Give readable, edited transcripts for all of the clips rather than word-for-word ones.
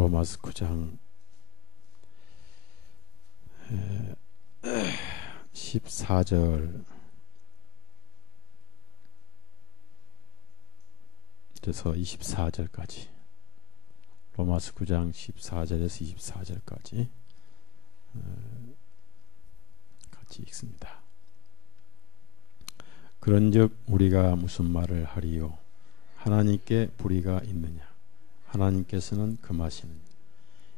로마서 9장 14절 그래서 24절까지, 로마서 9장 14절에서 24절까지 같이 읽습니다. 그런즉 우리가 무슨 말을 하리요? 하나님께 불의가 있느냐? 하나님께서는 금하시느냐?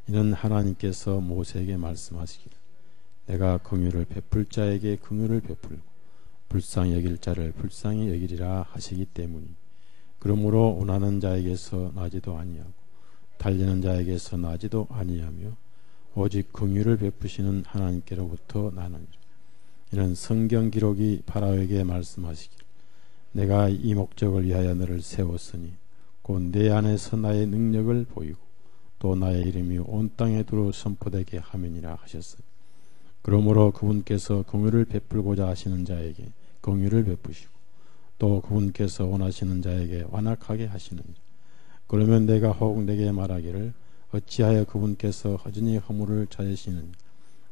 이는 하나님께서 모세에게 말씀하시기를 내가 긍휼을 베풀 자에게 긍휼을 베풀고 불쌍히 여길 자를 불쌍히 여기리라 하시기 때문이. 그러므로 원하는 자에게서 나지도 아니하고 달리는 자에게서 나지도 아니하며 오직 긍휼을 베푸시는 하나님께로부터 나느니라. 이는 성경 기록이 바라오에게 말씀하시기를 내가 이 목적을 위하여 너를 세웠으니 곧 내 안에서 나의 능력을 보이고 또 나의 이름이 온 땅에 두루 선포되게 함이니라 하셨으니. 그러므로 그분께서 긍휼을 베풀고자 하시는 자에게 긍휼을 베푸시고 또 그분께서 원하시는 자에게 완악하게 하시느니라. 그러면 내가 혹 내게 말하기를 어찌하여 그분께서 허전히 허물을 찾으시느냐?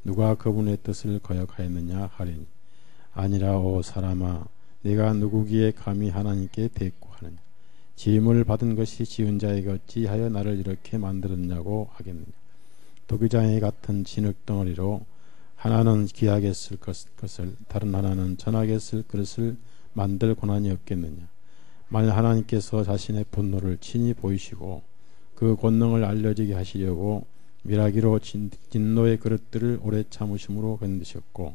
누가 그분의 뜻을 거역하였느냐 하리니 아니라 오 사람아 내가 누구기에 감히 하나님께 대꾸하느냐? 지음을 받은 것이 지은 자에게 어찌하여 나를 이렇게 만들었냐고 하겠느냐? 도기장에 같은 진흙 덩어리로 하나는 귀하게 쓸 것을 다른 하나는 전하게 쓸 그릇을 만들 고난이 없겠느냐? 만일 하나님께서 자신의 분노를 친히 보이시고 그 권능을 알려지게 하시려고 밀하기로 진노의 그릇들을 오래 참으심으로 건드셨고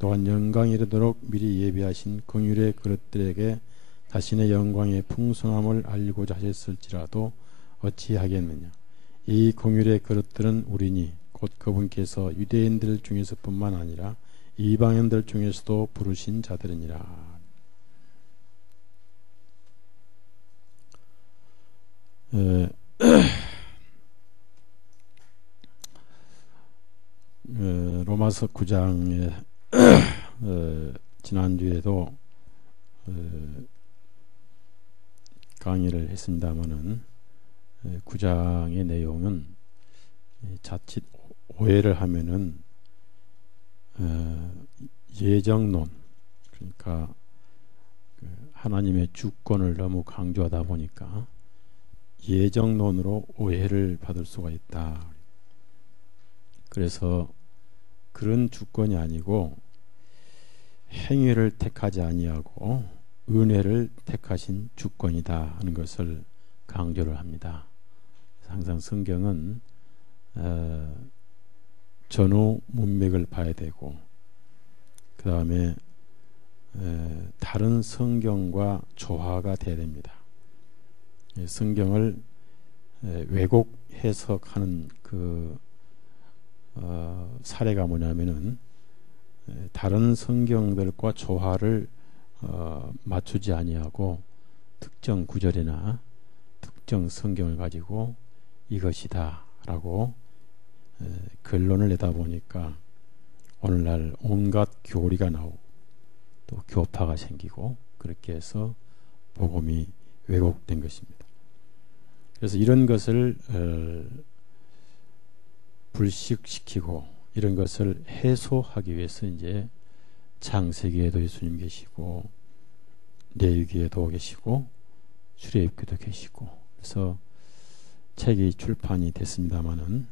또한 영광이 이르도록 미리 예비하신 긍휼의 그릇들에게 자신의 영광의 풍성함을 알리고자 하셨을지라도 어찌하겠느냐? 이 긍휼의 그릇들은 우리니 곧 그분께서 유대인들 중에서뿐만 아니라 이방인들 중에서도 부르신 자들이니라. 로마서 9장에 지난주에도 강의를 했습니다마는 9장의 내용은 자칫 오해를 하면은 예정론, 그러니까 하나님의 주권을 너무 강조하다 보니까 예정론으로 오해를 받을 수가 있다. 그래서 그런 주권이 아니고 행위를 택하지 아니하고 은혜를 택하신 주권이다 하는 것을 강조를 합니다. 항상 성경은 전후 문맥을 봐야 되고 그 다음에 다른 성경과 조화가 돼야 됩니다. 성경을 왜곡 해석하는 그 사례가 뭐냐면은 다른 성경들과 조화를 맞추지 아니하고 특정 구절이나 특정 성경을 가지고 이것이다 라고 결론을 내다 보니까 오늘날 온갖 교리가 나오고 또 교파가 생기고 그렇게 해서 복음이 왜곡된 것입니다. 그래서 이런 것을 불식시키고 이런 것을 해소하기 위해서 이제 창세기에도 예수님 계시고 레위기에도 계시고 출애굽기도 계시고 그래서 책이 출판이 됐습니다마는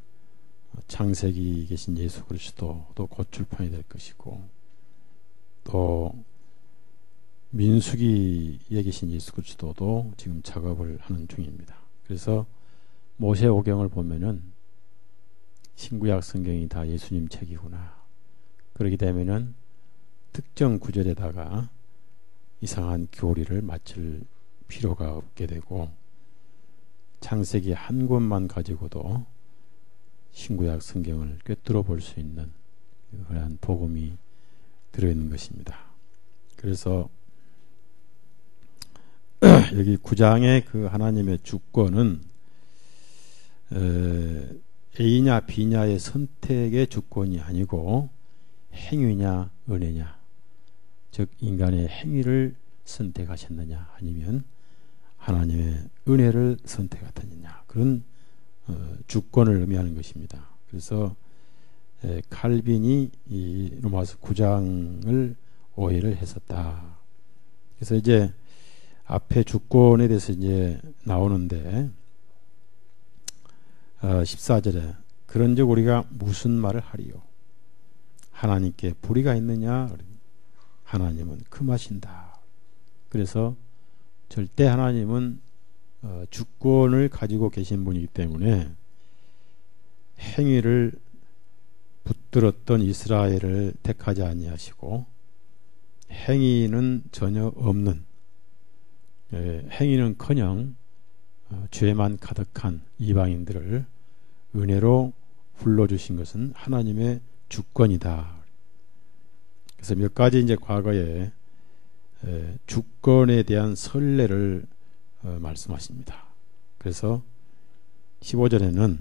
창세기 계신 예수 그리스도도 곧 출판이 될 것이고 또 민수기에 계신 예수 그리스도도 지금 작업을 하는 중입니다. 그래서 모세오경을 보면은 신구약 성경이 다 예수님 책이구나. 그렇게 되면은 특정 구절에다가 이상한 교리를 맞출 필요가 없게 되고 창세기 한 권만 가지고도 신구약 성경을 꿰뚫어 볼 수 있는 그러한 복음이 들어있는 것입니다. 그래서 여기 9장의 그 하나님의 주권은 A냐 B냐의 선택의 주권이 아니고 행위냐 은혜냐, 즉 인간의 행위를 선택하셨느냐 아니면 하나님의 은혜를 선택하느냐, 그런 주권을 의미하는 것입니다. 그래서 칼빈이 이 로마서 9장을 오해를 했었다. 그래서 이제 앞에 주권에 대해서 이제 나오는데 14절에 그런즉 우리가 무슨 말을 하리요? 하나님께 불의가 있느냐? 하나님은 금하신다. 그래서 절대 하나님은 주권을 가지고 계신 분이기 때문에 행위를 붙들었던 이스라엘을 택하지 아니하시고 행위는 전혀 없는 행위는커녕 죄만 가득한 이방인들을 은혜로 불러주신 것은 하나님의 주권이다. 그래서 몇 가지 이제 과거에 주권에 대한 선례를 말씀하십니다. 그래서 15절에는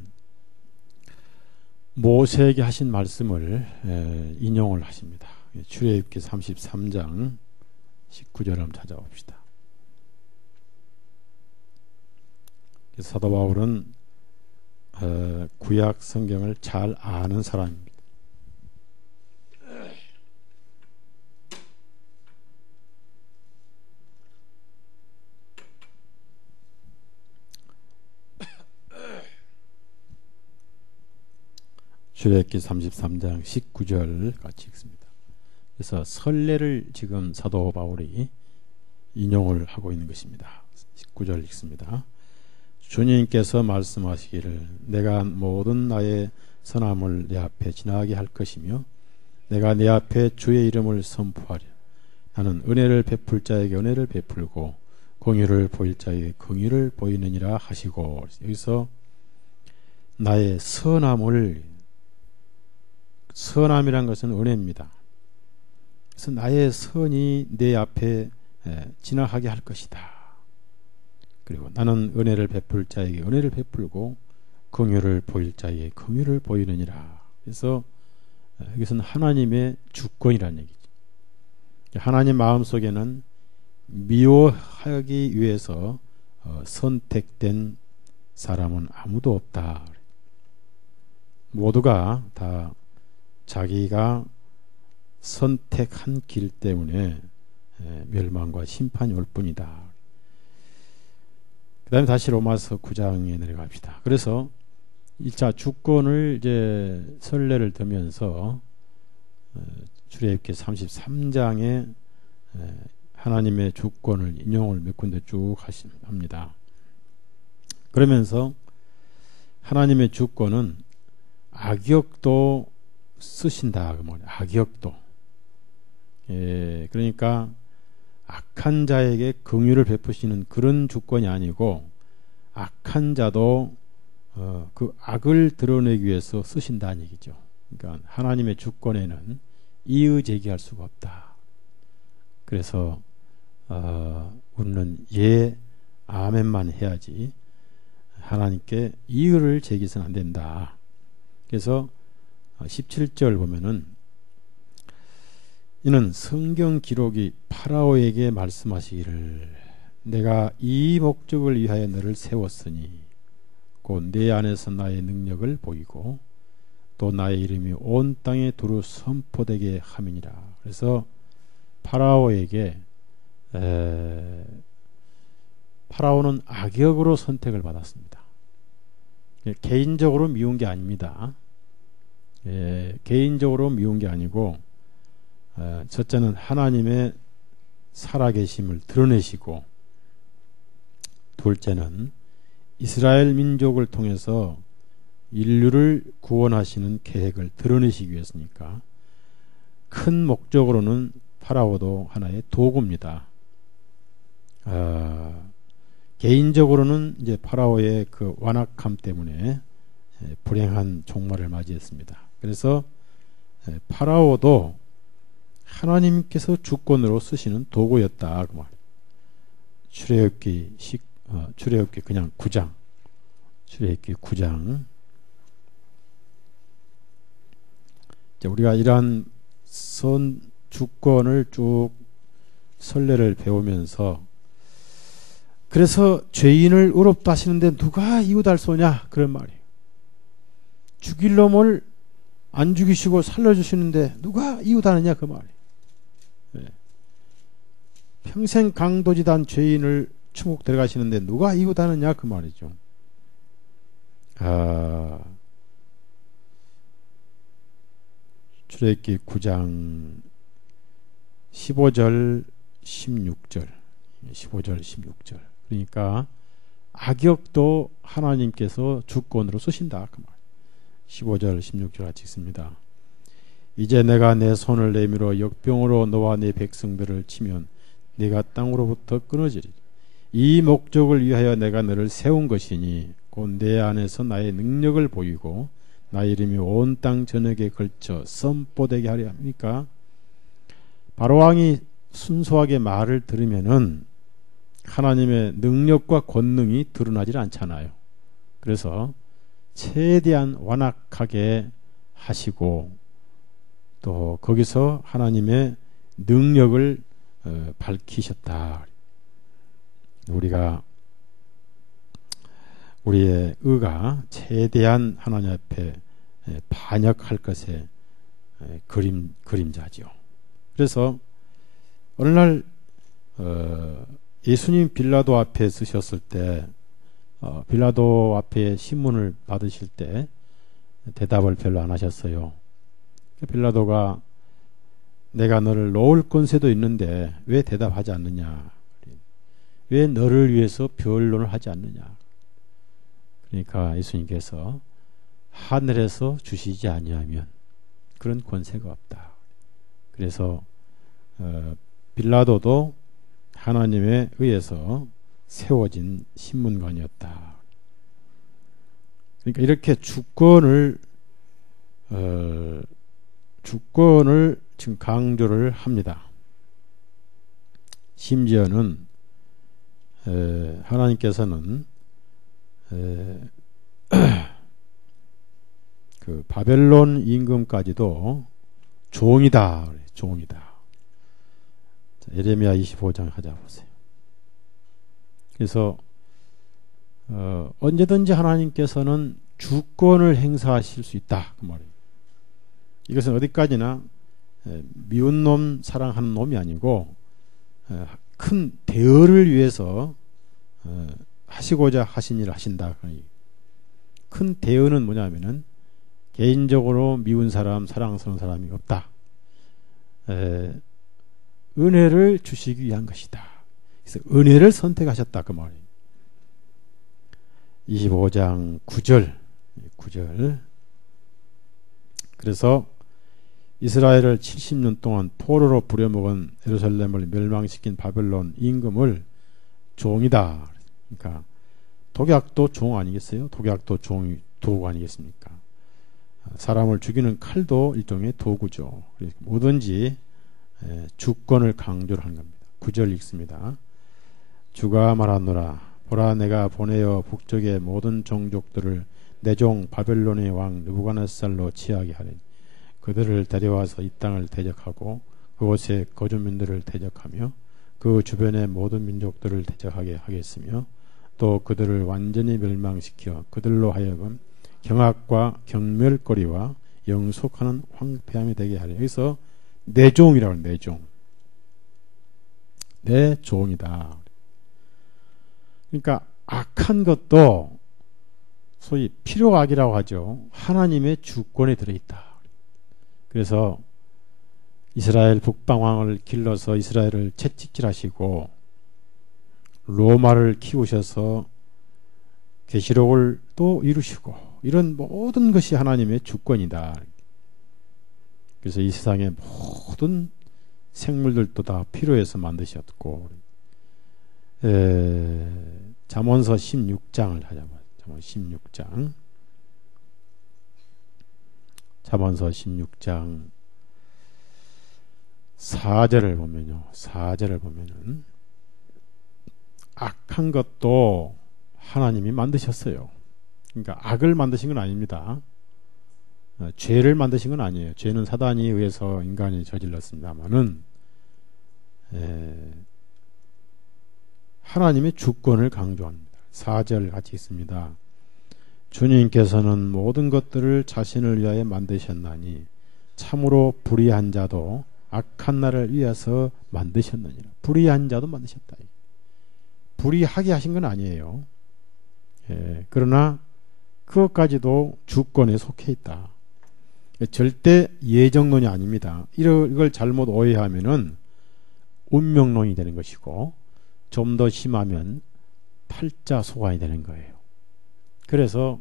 모세에게 하신 말씀을 인용을 하십니다. 출애굽기 33장 19절 한번 찾아봅시다. 사도 바울은 구약 성경을 잘 아는 사람입니다. 출애굽기 33장 19절 같이 읽습니다. 그래서 선례를 지금 사도 바울이 인용을 하고 있는 것입니다. 19절 읽습니다. 주님께서 말씀하시기를 내가 모든 나의 선함을 내 앞에 지나게 할 것이며 내가 내 앞에 주의 이름을 선포하려 나는 은혜를 베풀 자에게 은혜를 베풀고 공의를 보일 자에게 공의를 보이느니라 하시고, 여기서 나의 선함이란 것은 은혜입니다. 그래서 나의 선이 내 앞에 지나가게 할 것이다. 그리고 나는 은혜를 베풀 자에게 은혜를 베풀고 긍휼을 보일 자에게 긍휼을 보이느니라. 그래서 이것은 하나님의 주권이라는 얘기죠. 하나님 마음속에는 미워하기 위해서 선택된 사람은 아무도 없다. 모두가 다 자기가 선택한 길 때문에 멸망과 심판이 올 뿐이다. 그 다음에 다시 로마서 9장에 내려갑시다. 그래서 1차 주권을 이제 선례를 들면서 출애굽기 33장에 하나님의 주권을 인용을 몇 군데 쭉 합니다. 그러면서 하나님의 주권은 악역도 쓰신다. 그 말이에요. 악역도. 그러니까 악한 자에게 긍휼을 베푸시는 그런 주권이 아니고 악한 자도 그 악을 드러내기 위해서 쓰신다는 얘기죠. 그러니까 하나님의 주권에는 이의 제기할 수가 없다. 그래서 우리는 예 아멘만 해야지 하나님께 이의를 제기해서는 안 된다. 그래서 17절 보면은 이는 성경 기록이 파라오에게 말씀하시기를 내가 이 목적을 위하여 너를 세웠으니 곧 내 안에서 나의 능력을 보이고 또 나의 이름이 온 땅에 두루 선포되게 함이니라. 그래서 파라오에게 파라오는 악역으로 선택을 받았습니다. 개인적으로 미운 게 아닙니다. 개인적으로 미운 게 아니고 첫째는 하나님의 살아계심을 드러내시고 둘째는 이스라엘 민족을 통해서 인류를 구원하시는 계획을 드러내시기 위해서니까 큰 목적으로는 파라오도 하나의 도구입니다. 개인적으로는 이제 파라오의 그 완악함 때문에 불행한 종말을 맞이했습니다. 그래서 파라오도 하나님께서 주권으로 쓰시는 도구였다. 그 말. 출애굽기 그냥 9장. 출애굽기 9장. 우리가 이러한 주권을 쭉 선례를 배우면서 그래서 죄인을 의롭다 하시는데 누가 이웃 알 소냐 그런 말이에요. 죽일 놈을 안 죽이시고 살려주시는데 누가 이웃하느냐 그 말이에요. 예. 평생 강도짓한 죄인을 추국 데려가시는데 누가 이웃하느냐 그 말이죠. 출애굽기 9장 15절 16절 15절 16절 그러니까 악역도 하나님께서 주권으로 쓰신다 그 말. 15절 16절 같이 읽습니다. 이제 내가 내 손을 내밀어 역병으로 너와 네 백성들을 치면 네가 땅으로부터 끊어지리. 이 목적을 위하여 내가 너를 세운 것이니 곧 내 안에서 나의 능력을 보이고 나의 이름이 온 땅 전역에 걸쳐 선포되게 하려 합니까? 바로왕이 순수하게 말을 들으면은 하나님의 능력과 권능이 드러나질 않잖아요. 그래서 최대한 완악하게 하시고 또 거기서 하나님의 능력을 밝히셨다. 우리가 우리의 의가 최대한 하나님 앞에 반역할 것의 그림자죠. 그래서 어느 날 예수님 빌라도 앞에 서셨을 때 빌라도 앞에 신문을 받으실 때 대답을 별로 안 하셨어요. 빌라도가 내가 너를 놓을 권세도 있는데 왜 대답하지 않느냐, 왜 너를 위해서 변론을 하지 않느냐. 그러니까 예수님께서 하늘에서 주시지 아니하면 그런 권세가 없다. 그래서 빌라도도 하나님에 의해서 세워진 신문관이었다. 그러니까 이렇게 주권을 지금 강조를 합니다. 심지어는 하나님께서는 그 바벨론 임금까지도 종이다. 종이다. 자, 예레미야 25장 하자 보세요. 그래서 언제든지 하나님께서는 주권을 행사하실 수 있다 그 말이에요. 이것은 어디까지나 미운 놈 사랑하는 놈이 아니고 큰 대의를 위해서 하시고자 하신 일을 하신다. 큰 대의는 뭐냐면은 개인적으로 미운 사람, 사랑스러운 사람이 없다. 은혜를 주시기 위한 것이다. 그래서 은혜를 선택하셨다 그 말이에요. 25장 9절. 그래서 이스라엘을 70년 동안 포로로 부려먹은 예루살렘을 멸망시킨 바벨론 임금을 종이다. 그러니까 독약도 종 아니겠어요? 독약도 도구 아니겠습니까? 사람을 죽이는 칼도 일종의 도구죠. 뭐든지 주권을 강조를 하는 겁니다. 9절 읽습니다. 주가 말하노라. 보라, 내가 보내어 북쪽의 모든 종족들을 내 종 바벨론의 왕 느부갓네살로 취하게 하리니 그들을 데려와서 이 땅을 대적하고 그곳의 거주민들을 대적하며 그 주변의 모든 민족들을 대적하게 하겠으며 또 그들을 완전히 멸망시켜 그들로 하여금 경악과 경멸거리와 영속하는 황폐함이 되게 하리. 여기서 내 종이라고 내 종. 내 종이다. 그러니까 악한 것도 소위 필요악이라고 하죠. 하나님의 주권에 들어있다. 그래서 이스라엘 북방왕을 길러서 이스라엘을 채찍질하시고 로마를 키우셔서 계시록을 또 이루시고 이런 모든 것이 하나님의 주권이다. 그래서 이 세상의 모든 생물들도 다 필요해서 만드셨고 잠언서 16장을 하자면 잠언서 16장 4절을 보면은 악한 것도 하나님이 만드셨어요. 그러니까 악을 만드신 건 아닙니다. 죄를 만드신 건 아니에요. 죄는 사단이 의해서 인간이 저질렀습니다만은 하나님의 주권을 강조합니다. 4절 같이 있습니다. 주님께서는 모든 것들을 자신을 위하여 만드셨나니 참으로 불의한 자도 악한 나를 위해서 만드셨느니라. 불의한 자도 만드셨다. 불의하게 하신 건 아니에요. 그러나 그것까지도 주권에 속해 있다. 절대 예정론이 아닙니다. 이걸 잘못 오해하면은 운명론이 되는 것이고, 좀 더 심하면 팔자소관이 되는 거예요. 그래서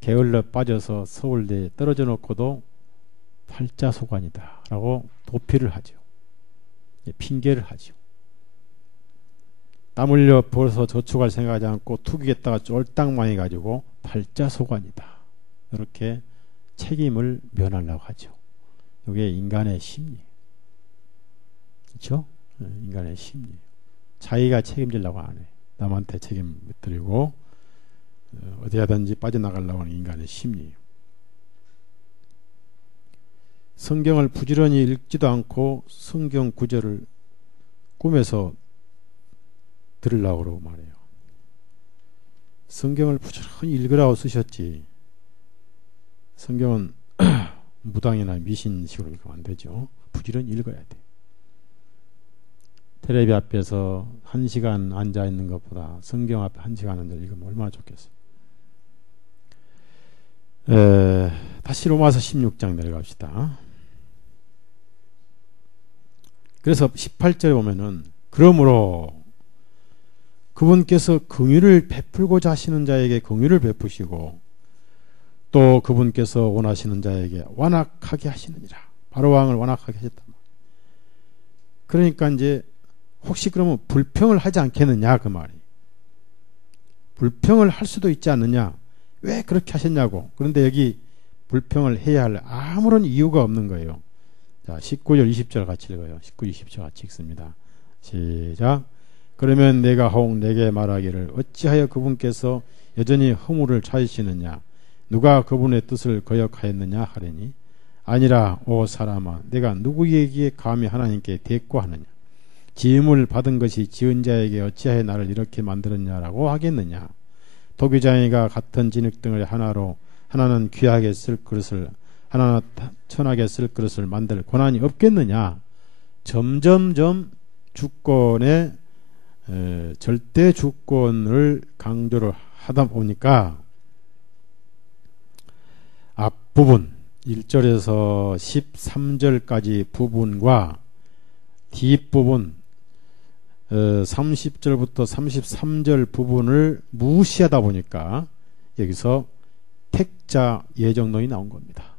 게을러 빠져서 서울대에 떨어져 놓고도 팔자소관이다 라고 도피를 하죠. 핑계를 하죠. 땀 흘려 벌어서 저축할 생각하지 않고 투기했다가 쫄딱 망해가지고 팔자소관이다, 이렇게 책임을 면하려고 하죠. 이게 인간의 심리, 그렇죠? 인간의 심리. 자기가 책임지려고 안 해. 남한테 책임 드리고 어디 하든지 빠져나가려고 하는 인간의 심리예요. 성경을 부지런히 읽지도 않고 성경 구절을 꿈에서 들으려고 그러고 말해요. 성경을 부지런히 읽으라고 쓰셨지, 성경은 무당이나 미신식으로 읽으면 안 되죠. 부지런히 읽어야 돼. 텔레비 앞에서 1시간 앉아 있는 것보다 성경 앞에 1시간 앉아 읽으면 얼마나 좋겠어요. 다시 로마서 16장 내려갑시다. 그래서 18절에 보면은, 그러므로 그분께서 긍휼을 베풀고자 하시는 자에게 긍휼을 베푸시고 또 그분께서 원하시는 자에게 완악하게 하시느니라. 바로왕을 완악하게 하셨단 말이에요. 그러니까 이제 혹시 그러면 불평을 하지 않겠느냐 그 말이. 불평을 할 수도 있지 않느냐, 왜 그렇게 하셨냐고. 그런데 여기 불평을 해야 할 아무런 이유가 없는 거예요. 자, 19절 20절 같이 읽어요. 19, 20절 같이 읽습니다. 시작. 그러면 내가 혹 내게 말하기를 어찌하여 그분께서 여전히 허물을 찾으시느냐, 누가 그분의 뜻을 거역하였느냐 하려니, 아니라 오 사람아, 내가 누구에게 감히 하나님께 대꾸하느냐, 지음을 받은 것이 지은 자에게 어찌하여 나를 이렇게 만들었냐라고 하겠느냐. 도귀장이가 같은 진흙등을 하나는 귀하게 쓸 그릇을, 하나는 천하게 쓸 그릇을 만들 권한이 없겠느냐. 점점점 주권의 절대 주권을 강조를 하다 보니까 앞부분 1절에서 13절까지 부분과 뒷부분 30절부터 33절 부분을 무시하다 보니까 여기서 택자 예정론이 나온 겁니다.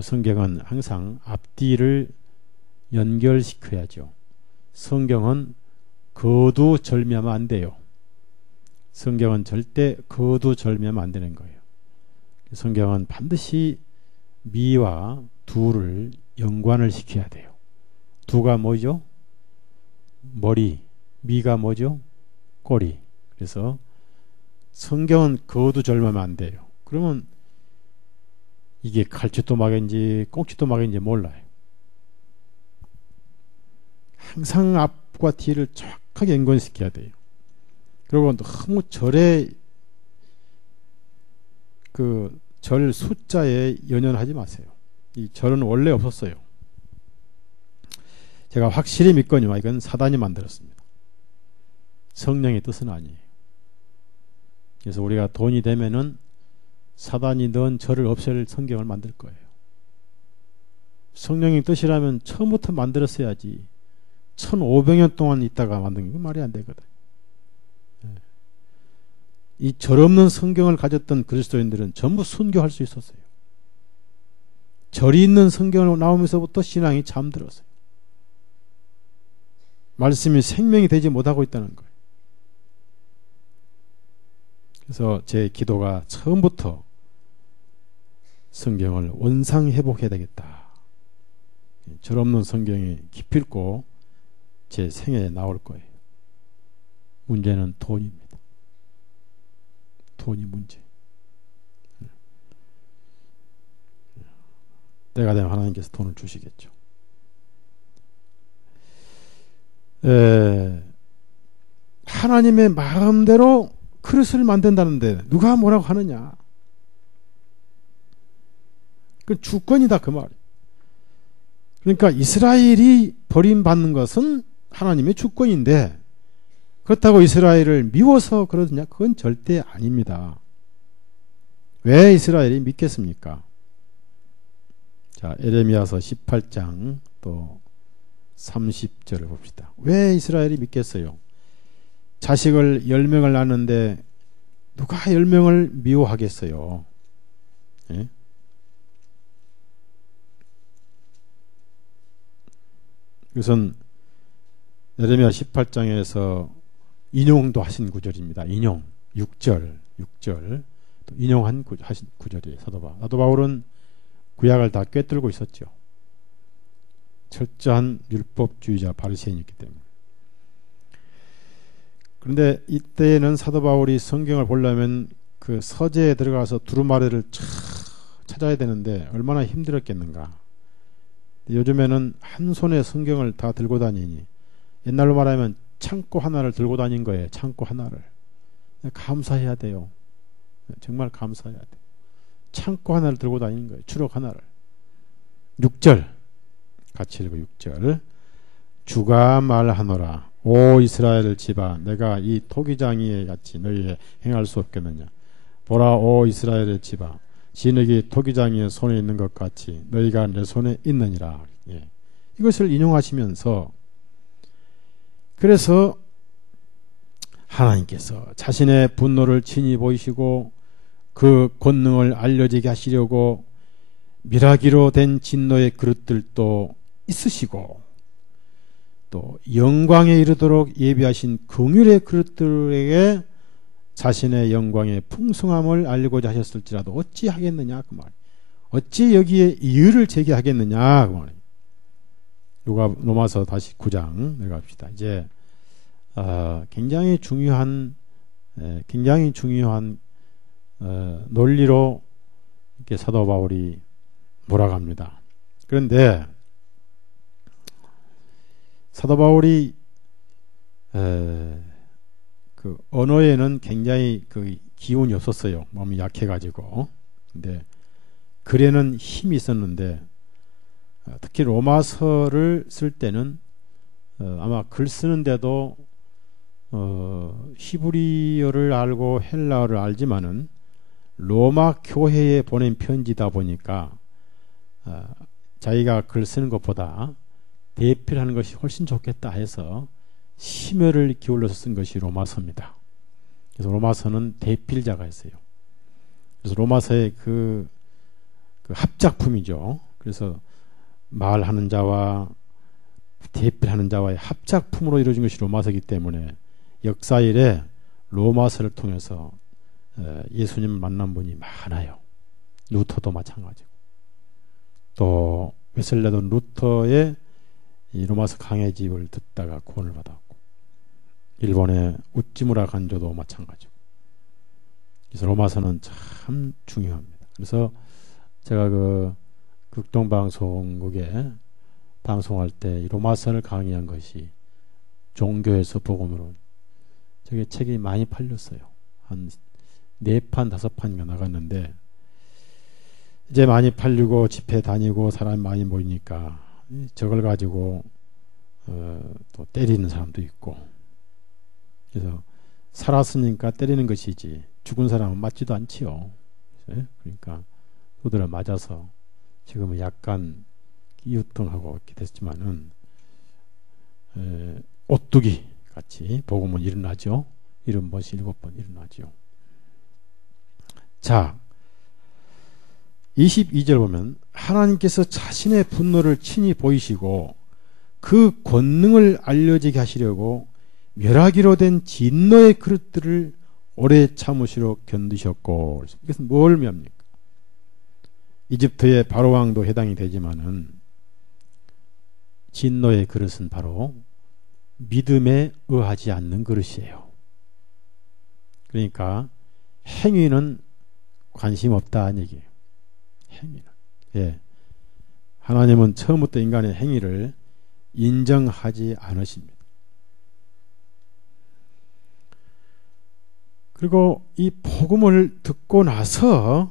성경은 항상 앞뒤를 연결시켜야죠. 성경은 거두절미하면 안 돼요. 성경은 절대 거두절미하면 안 되는 거예요. 성경은 반드시 미와 두를 연관을 시켜야 돼요. 두가 뭐죠? 머리. 미가 뭐죠? 꼬리. 그래서 성경은 거두절미하면 안 돼요. 그러면 이게 갈치토막인지 꽁치토막인지 몰라요. 항상 앞과 뒤를 정확하게 연관시켜야 돼요. 그리고 너무 절의 절 숫자에 연연하지 마세요. 이 절은 원래 없었어요. 제가 확실히 믿거니와 이건 사단이 만들었습니다. 성령의 뜻은 아니에요. 그래서 우리가 돈이 되면은 사단이 넣은 절을 없앨 성경을 만들 거예요. 성령의 뜻이라면 처음부터 만들었어야지 1500년 동안 있다가 만든 게 말이 안 되거든. 이 절 없는 성경을 가졌던 그리스도인들은 전부 순교할 수 있었어요. 절이 있는 성경을 나오면서부터 신앙이 잠들었어요. 말씀이 생명이 되지 못하고 있다는 거예요. 그래서 제 기도가 처음부터 성경을 원상회복해야 되겠다. 절 없는 성경이 기필코 제 생애에 나올 거예요. 문제는 돈입니다. 돈이 문제. 때가 되면 하나님께서 돈을 주시겠죠. 하나님의 마음대로 그릇을 만든다는데 누가 뭐라고 하느냐. 그 주권이다 그 말. 그러니까 이스라엘이 버림받는 것은 하나님의 주권인데 그렇다고 이스라엘을 미워서 그러느냐? 그건 절대 아닙니다. 왜 이스라엘이 믿겠습니까? 자, 에레미야서 18장 또 30절을 봅시다. 왜 이스라엘이 믿겠어요? 자식을 10명을 낳는데 누가 10명을 미워하겠어요? 예? 이것은 에레미야 18장에서 인용도 하신 구절입니다. 인용 6절 또 인용한 하신 구절이에요. 사도 바울은 구약을 다 꿰뚫고 있었죠. 철저한 율법주의자 바리새인이었기 때문에. 그런데 이때는 사도 바울이 성경을 보려면 그 서재에 들어가서 두루마리를 찾아야 되는데 얼마나 힘들었겠는가. 요즘에는 한 손에 성경을 다 들고 다니니 옛날로 말하면 창고 하나를 들고 다닌 거예요. 창고 하나를. 감사해야 돼요. 정말 감사해야 돼요. 창고 하나를 들고 다니는 거예요. 추록 하나를. 6절 같이 읽어. 6절 주가 말하노라. 오 이스라엘 집아 내가 이 토기장이에 같이 너희에 행할 수 없겠느냐. 보라 오 이스라엘의 집아 진흙이 토기장이의 손에 있는 것 같이 너희가 내 손에 있느니라. 예. 이것을 인용하시면서 그래서 하나님께서 자신의 분노를 친히 보이시고 그 권능을 알려지게 하시려고 밀하기로 된 진노의 그릇들도 있으시고 또 영광에 이르도록 예비하신 긍휼의 그릇들에게 자신의 영광의 풍성함을 알리고자 하셨을지라도 어찌 하겠느냐 그 말. 어찌 여기에 이의를 제기하겠느냐 그 말. 로마서 다시 9장 내려갑시다. 이제 굉장히 중요한 논리로 이렇게 사도 바울이 몰아갑니다. 그런데 사도 바울이 그 언어에는 굉장히 그 기운이 없었어요. 몸이 약해가지고. 근데 글에는 힘이 있었는데 특히 로마서를 쓸 때는 아마 글 쓰는데도 히브리어를 알고 헬라어를 알지만은 로마 교회에 보낸 편지다 보니까 자기가 글 쓰는 것보다 대필하는 것이 훨씬 좋겠다 해서 심혈을 기울여서 쓴 것이 로마서입니다. 그래서 로마서는 대필자가 있어요. 그래서 로마서의 그 합작품이죠. 그래서 말하는 자와 대필하는 자와의 합작품으로 이루어진 것이 로마서이기 때문에 역사 이래 로마서를 통해서 예수님을 만난 분이 많아요. 루터도 마찬가지고 또 웨슬레도 루터의 이 로마서 강해집을 듣다가 구원을 받았고 일본의 우찌무라 간조도 마찬가지고. 그래서 로마서는 참 중요합니다. 그래서 제가 그 극동방송국에 방송할 때 로마서를 강의한 것이 종교에서 복음으로 저게 책이 많이 팔렸어요. 한 4판 5판인가 나갔는데 이제 많이 팔리고 집회 다니고 사람이 많이 모이니까 저걸 가지고 또 때리는 사람도 있고 그래서 살았으니까 때리는 것이지 죽은 사람은 맞지도 않지요. 그러니까 그들을 맞아서 지금은 약간 기우뚱하고 이렇게 됐지만은 오뚜기 같이 복음은 일어나죠. 70번씩 7번 일어나죠. 자 22절 보면 하나님께서 자신의 분노를 친히 보이시고 그 권능을 알려지게 하시려고 멸하기로 된 진노의 그릇들을 오래 참으시려 견디셨고. 이것은 뭘 의미합니까? 이집트의 바로왕도 해당이 되지만은 진노의 그릇은 바로 믿음에 의하지 않는 그릇이에요. 그러니까 행위는 관심 없다는 얘기예요. 행위는. 예. 하나님은 처음부터 인간의 행위를 인정하지 않으십니다. 그리고 이 복음을 듣고 나서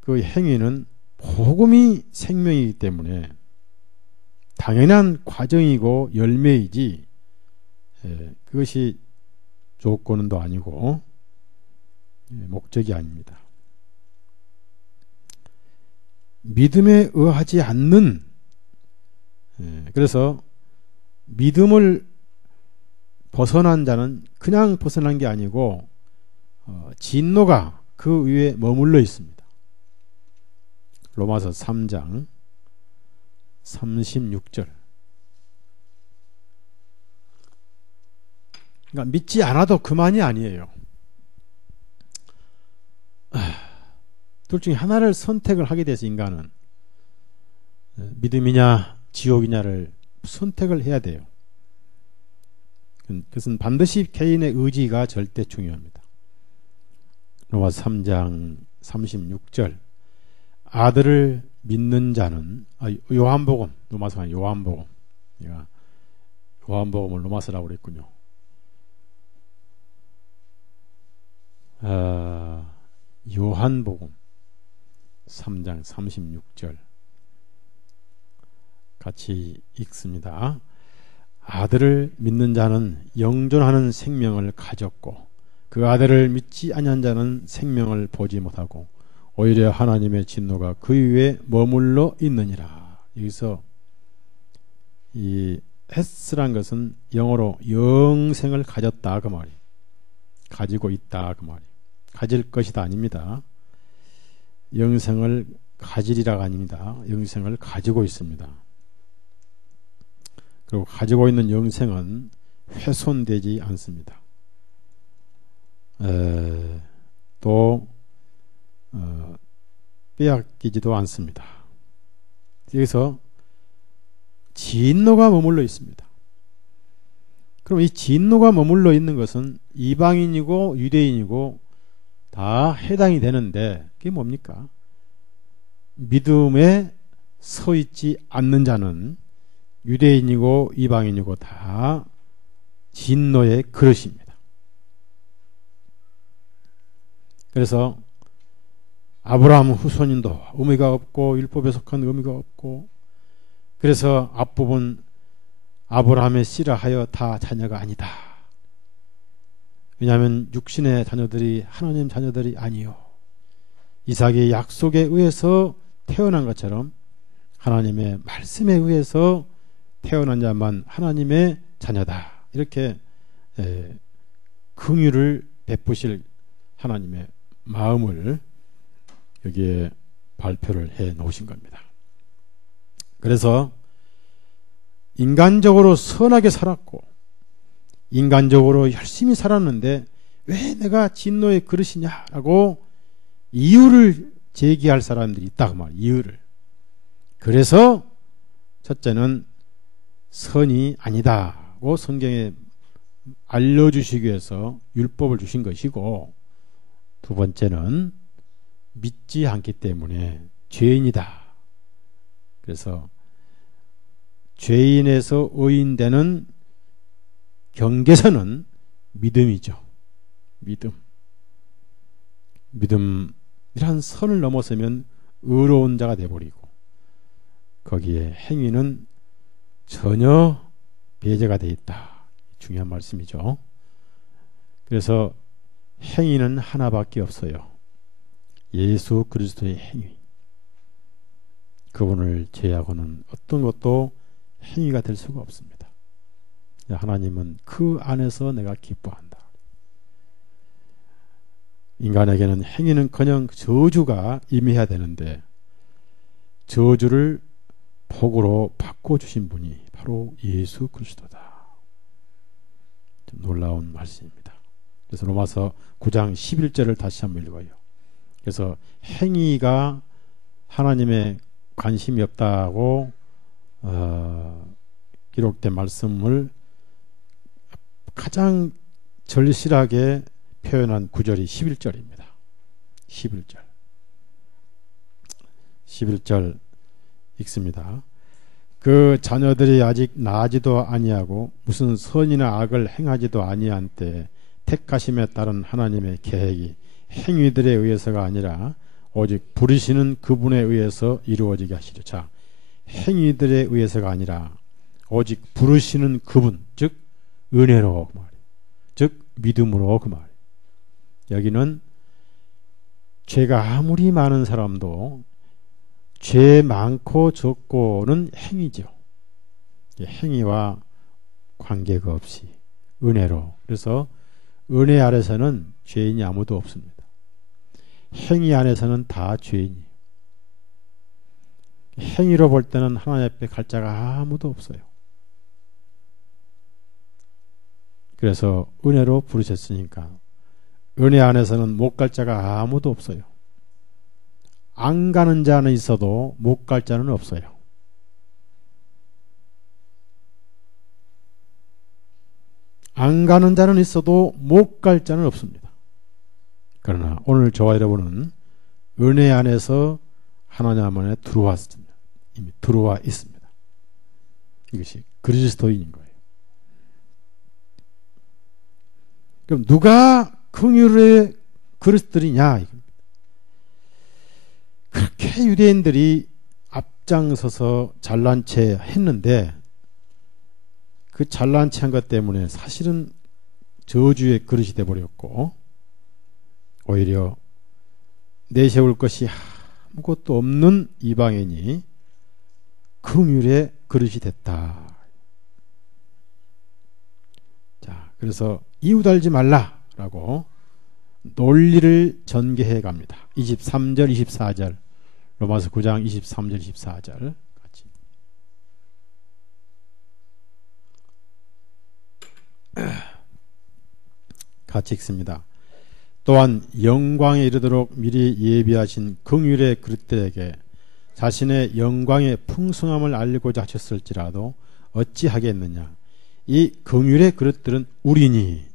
그 행위는 복음이 생명이기 때문에 당연한 과정이고 열매이지 그것이 조건도 아니고 목적이 아닙니다. 믿음에 의하지 않는, 그래서 믿음을 벗어난 자는 그냥 벗어난 게 아니고 진노가 그 위에 머물러 있습니다. 로마서 3장 36절. 그러니까 믿지 않아도 그만이 아니에요. 둘 중에 하나를 선택을 하게 돼서 인간은 믿음이냐 지옥이냐를 선택을 해야 돼요. 그것은 반드시 개인의 의지가 절대 중요합니다. 로마서 3장 36절. 아들을 믿는 자는, 요한복음, 로마서가 요한복음, 요한복음을 로마서라고 그랬군요. 요한복음 3장 36절 같이 읽습니다. 아들을 믿는 자는 영존하는 생명을 가졌고 그 아들을 믿지 아니한 자는 생명을 보지 못하고 오히려 하나님의 진노가 그 위에 머물러 있느니라. 여기서 이 헤스란 것은 영어로 영생을 가졌다 그 말이, 가지고 있다 그 말이, 가질 것이다 아닙니다. 영생을 가지리라가 아닙니다. 영생을 가지고 있습니다. 그리고 가지고 있는 영생은 훼손되지 않습니다. 또 빼앗기지도 않습니다. 여기서 진노가 머물러 있습니다. 그럼 이 진노가 머물러 있는 것은 이방인이고 유대인이고 다 해당이 되는데 그게 뭡니까? 믿음에 서 있지 않는 자는 유대인이고 이방인이고 다 진노의 그릇입니다. 그래서 아브라함 후손인도 의미가 없고 율법에 속한 의미가 없고, 그래서 앞부분 아브라함의 씨라 하여 다 자녀가 아니다. 왜냐하면 육신의 자녀들이 하나님 자녀들이 아니요 이삭의 약속에 의해서 태어난 것처럼 하나님의 말씀에 의해서 태어난 자만 하나님의 자녀다. 이렇게 긍휼을 베푸실 하나님의 마음을 여기에 발표를 해 놓으신 겁니다. 그래서 인간적으로 선하게 살았고 인간적으로 열심히 살았는데 왜 내가 진노의 그릇이냐라고 이유를 제기할 사람들이 있다 그 말이에요. 이유를. 그래서 첫째는 선이 아니다고 성경에 알려주시기 위해서 율법을 주신 것이고, 두 번째는 믿지 않기 때문에 죄인이다. 그래서 죄인에서 의인되는 경계선은 믿음이죠. 믿음이란 선을 넘어서면 의로운 자가 되어버리고 거기에 행위는 전혀 배제가 되어 있다. 중요한 말씀이죠. 그래서 행위는 하나밖에 없어요. 예수 그리스도의 행위. 그분을 제외하고는 어떤 것도 행위가 될 수가 없습니다. 하나님은 그 안에서 내가 기뻐한다. 인간에게는 행위는커녕 저주가 임해야 되는데 저주를 복으로 바꿔주신 분이 바로 예수 그리스도다. 좀 놀라운 말씀입니다. 그래서 로마서 9장 11절을 다시 한번 읽어요. 그래서 행위가 하나님의 관심이 없다고 기록된 말씀을 가장 절실하게 표현한 구절이 11절입니다. 11절 읽습니다. 그 자녀들이 아직 나지도 아니하고 무슨 선이나 악을 행하지도 아니한 때 택하심에 따른 하나님의 계획이 행위들에 의해서가 아니라 오직 부르시는 그분에 의해서 이루어지게 하시려. 자, 행위들에 의해서가 아니라 오직 부르시는 그분, 즉 은혜로 그 말이에요. 즉 믿음으로 그 말이에요. 여기는 죄가 아무리 많은 사람도 죄 많고 적고는 행위죠. 행위와 관계가 없이 은혜로. 그래서 은혜 아래서는 죄인이 아무도 없습니다. 행위 안에서는 다 죄인이에요. 행위로 볼 때는 하나님 앞에 갈 자가 아무도 없어요. 그래서 은혜로 부르셨으니까 은혜 안에서는 못 갈 자가 아무도 없어요. 안 가는 자는 있어도 못 갈 자는 없어요. 안 가는 자는 있어도 못 갈 자는 없습니다. 그러나 오늘 저와 여러분은 은혜 안에서 하나님 안에 들어왔습니다. 이미 들어와 있습니다. 이것이 그리스도인인 거예요. 그럼 누가 긍휼의 그리스도이냐? 그렇게 유대인들이 앞장서서 잘난 체 했는데 그 잘난 체 한 것 때문에 사실은 저주의 그릇이 되어버렸고 오히려 내세울 것이 아무것도 없는 이방인이 긍휼의 그릇이 됐다. 자, 그래서 이웃 알지 말라라고 논리를 전개해 갑니다. 23절 24절 로마서 9장 23절 24절 같이 읽습니다. 또한 영광에 이르도록 미리 예비하신 긍휼의 그릇들에게 자신의 영광의 풍성함을 알리고자 하셨을지라도 어찌하겠느냐. 이 긍휼의 그릇들은 우리니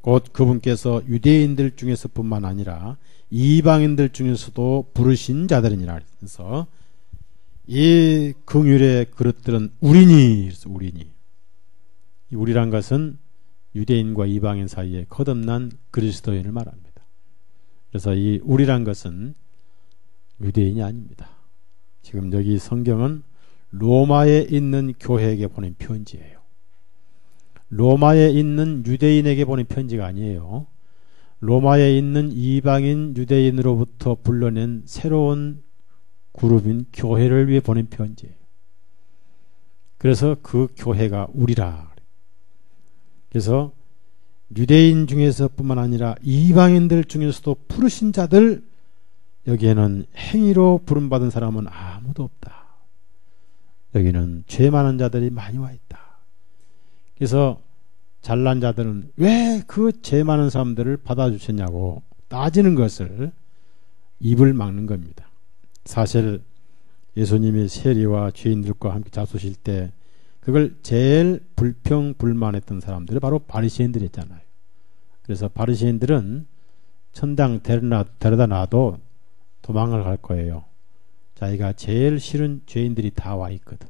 곧 그분께서 유대인들 중에서뿐만 아니라 이방인들 중에서도 부르신 자들이니라. 그래서 이 긍휼의 그릇들은 우리니. 그래서 우리니. 이 우리란 것은 유대인과 이방인 사이에 거듭난 그리스도인을 말합니다. 그래서 이 우리란 것은 유대인이 아닙니다. 지금 여기 성경은 로마에 있는 교회에게 보낸 편지예요. 로마에 있는 유대인에게 보낸 편지가 아니에요. 로마에 있는 이방인 유대인으로부터 불러낸 새로운 그룹인 교회를 위해 보낸 편지예요. 그래서 그 교회가 우리라. 그래서 유대인 중에서뿐만 아니라 이방인들 중에서도 부르신 자들, 여기에는 행위로 부름받은 사람은 아무도 없다. 여기는 죄 많은 자들이 많이 와 있다. 그래서 잘난 자들은 왜 그 죄 많은 사람들을 받아주셨냐고 따지는 것을 입을 막는 겁니다. 사실 예수님이 세리와 죄인들과 함께 잡수실 때 그걸 제일 불평불만했던 사람들이 바로 바리새인들이었잖아요. 그래서 바리새인들은 천당 데려다 놔도 도망을 갈 거예요. 자기가 제일 싫은 죄인들이 다 와 있거든.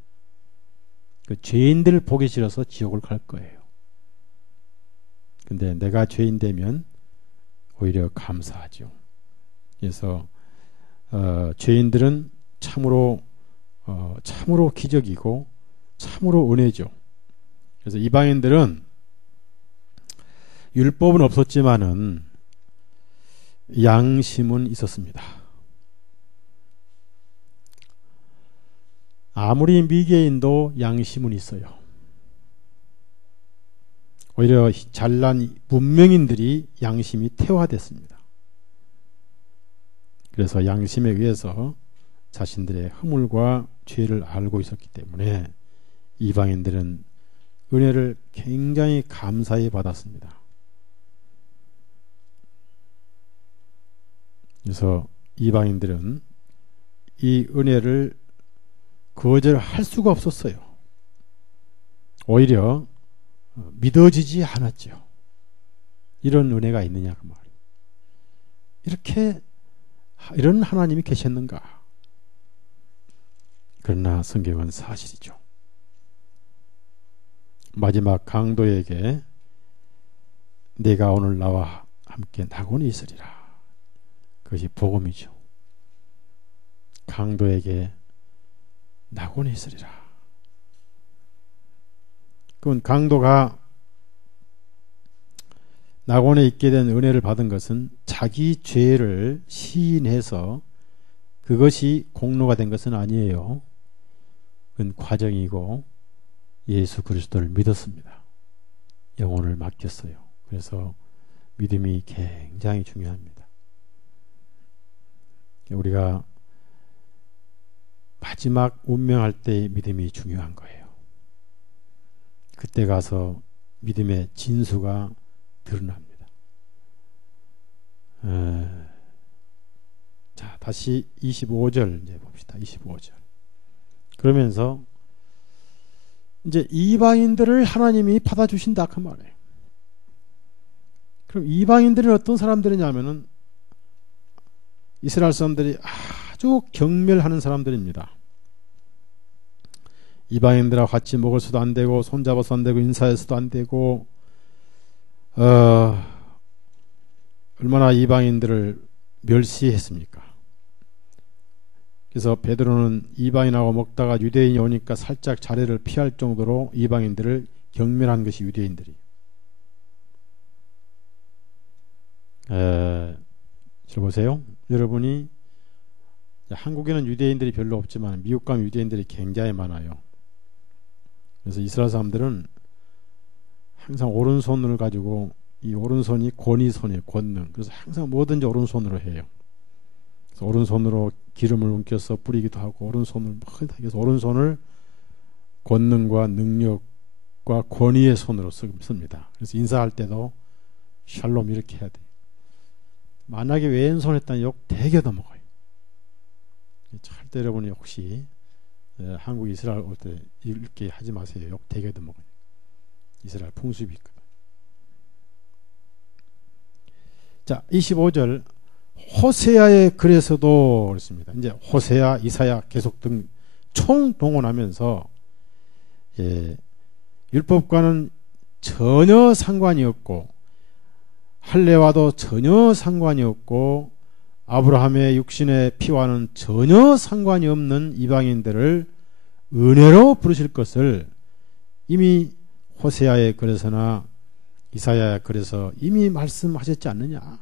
그 죄인들을 보기 싫어서 지옥을 갈 거예요. 근데 내가 죄인 되면 오히려 감사하죠. 그래서 죄인들은 참으로 기적이고 참으로 은혜죠. 그래서 이방인들은 율법은 없었지만은 양심은 있었습니다. 아무리 미개인도 양심은 있어요. 오히려 잘난 문명인들이 양심이 태화됐습니다. 그래서 양심에 의해서 자신들의 허물과 죄를 알고 있었기 때문에 이방인들은 은혜를 굉장히 감사히 받았습니다. 그래서 이방인들은 이 은혜를 거절할 수가 없었어요. 오히려 믿어지지 않았죠. 이런 은혜가 있느냐 그 말이에요. 이런 하나님이 계셨는가? 그러나 성경은 사실이죠. 마지막 강도에게 네가 오늘 나와 함께 낙원에 있으리라. 그것이 복음이죠. 강도에게 낙원에 있으리라. 그건 강도가 낙원에 있게 된 은혜를 받은 것은 자기 죄를 시인해서 그것이 공로가 된 것은 아니에요. 그건 과정이고 예수 그리스도를 믿었습니다. 영혼을 맡겼어요. 그래서 믿음이 굉장히 중요합니다. 우리가 마지막 운명할 때의 믿음이 중요한 거예요. 그때 가서 믿음의 진수가 드러납니다. 자, 다시 25절 이제 봅시다. 25절. 그러면서 이제 이방인들을 하나님이 받아주신다 그 말이에요. 그럼 이방인들은 어떤 사람들이냐면은 이스라엘 사람들이 아주 경멸하는 사람들입니다. 이방인들하고 같이 먹을 수도 안 되고 손잡아서 안 되고 인사해서도 안 되고 얼마나 이방인들을 멸시했습니까? 그래서 베드로는 이방인하고 먹다가 유대인이 오니까 살짝 자리를 피할 정도로 이방인들을 경멸한 것이 유대인들이. 잘 보세요. 여러분이 한국에는 유대인들이 별로 없지만 미국 가면 유대인들이 굉장히 많아요. 그래서 이스라엘 사람들은 항상 오른손을 가지고 이 오른손이 권위손이에요. 권능. 그래서 항상 뭐든지 오른손으로 해요. 그래서 오른손으로 기름을 웅켜서 뿌리기도 하고 오른손을 막 해서 오른손을 권능과 능력과 권위의 손으로 씁니다. 그래서 인사할 때도 샬롬 이렇게 해야 돼요. 만약에 왼손 했다는 욕 되게 더 먹어요. 절대 여러분이 혹시 한국 이스라엘 올 때 이렇게 하지 마세요. 욕 되게 더 먹어요. 이스라엘 풍습이 있거든. 자, 25절 호세아의 글에서도 그렇습니다. 이제 호세아, 이사야 계속 등 총동원하면서 율법과는 전혀 상관이 없고 할례와도 전혀 상관이 없고 아브라함의 육신의 피와는 전혀 상관이 없는 이방인들을 은혜로 부르실 것을 이미 호세아의 글에서나 이사야의 글에서 이미 말씀하셨지 않느냐.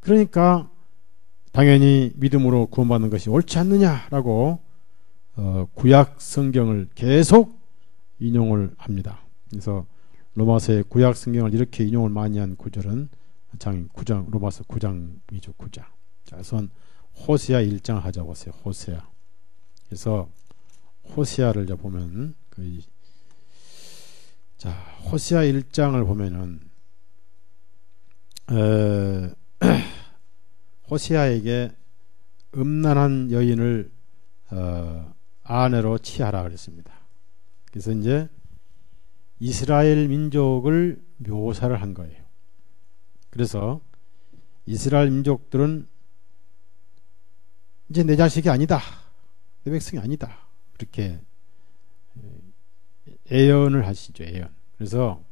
그러니까 당연히 믿음으로 구원받는 것이 옳지 않느냐라고 구약 성경을 계속 인용을 합니다. 그래서 로마서의 구약 성경을 이렇게 인용을 많이 한 구절은 장 9장 로마서 9장이죠. 9장. 자, 우선 호세아 1장 하자 보세요. 호세아. 그래서 호세아를 보면 자, 호세아 1장을 보면은 호세아에게 음란한 여인을 아내로 취하라 그랬습니다. 그래서 이제 이스라엘 민족을 묘사를 한 거예요. 그래서 이스라엘 민족들은 이제 내 자식이 아니다, 내 백성이 아니다, 그렇게 애연을 하시죠. 애연. 그래서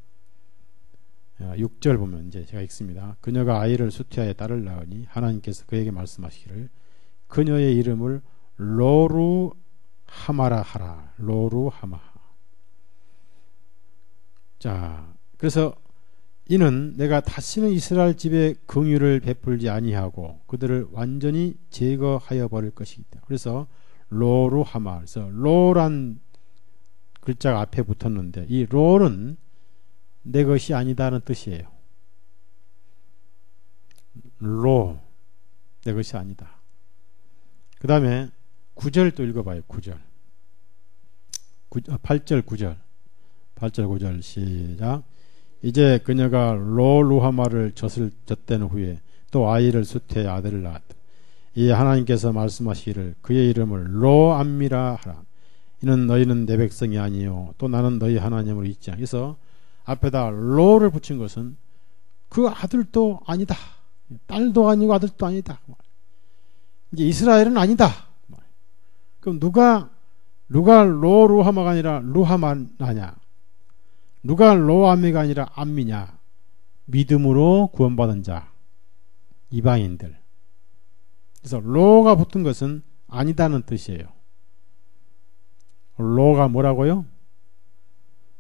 6절 보면 이제 제가 읽습니다. 그녀가 아이를 수태하여 딸을 낳으니 하나님께서 그에게 말씀하시기를 그녀의 이름을 로루하마라 하라. 로루하마. 자, 그래서 이는 내가 다시는 이스라엘 집에 긍휼을 베풀지 아니하고 그들을 완전히 제거하여 버릴 것이다. 그래서 로루하마. 그래서 로란 글자가 앞에 붙었는데 이 롤은 내 것이 아니다는 뜻이에요. 로, 내 것이 아니다. 그 다음에 9절 또 읽어봐요. 9절 8절 9절 8절 9절 시작. 이제 그녀가 로루하마를 젖댄 후에 또 아이를 수태해 아들을 낳았다. 이 하나님께서 말씀하시기를 그의 이름을 로암미라 하라. 이는 너희는 내 백성이 아니요 또 나는 너희 하나님으로 있지 않아. 그래서 앞에다 로를 붙인 것은 그 아들도 아니다, 딸도 아니고 아들도 아니다. 이제 이스라엘은 아니다. 그럼 누가 로루하마가 아니라 루하마냐? 누가 로암미가 아니라 암미냐? 믿음으로 구원받은 자, 이방인들. 그래서 로가 붙은 것은 아니다는 뜻이에요. 로가 뭐라고요?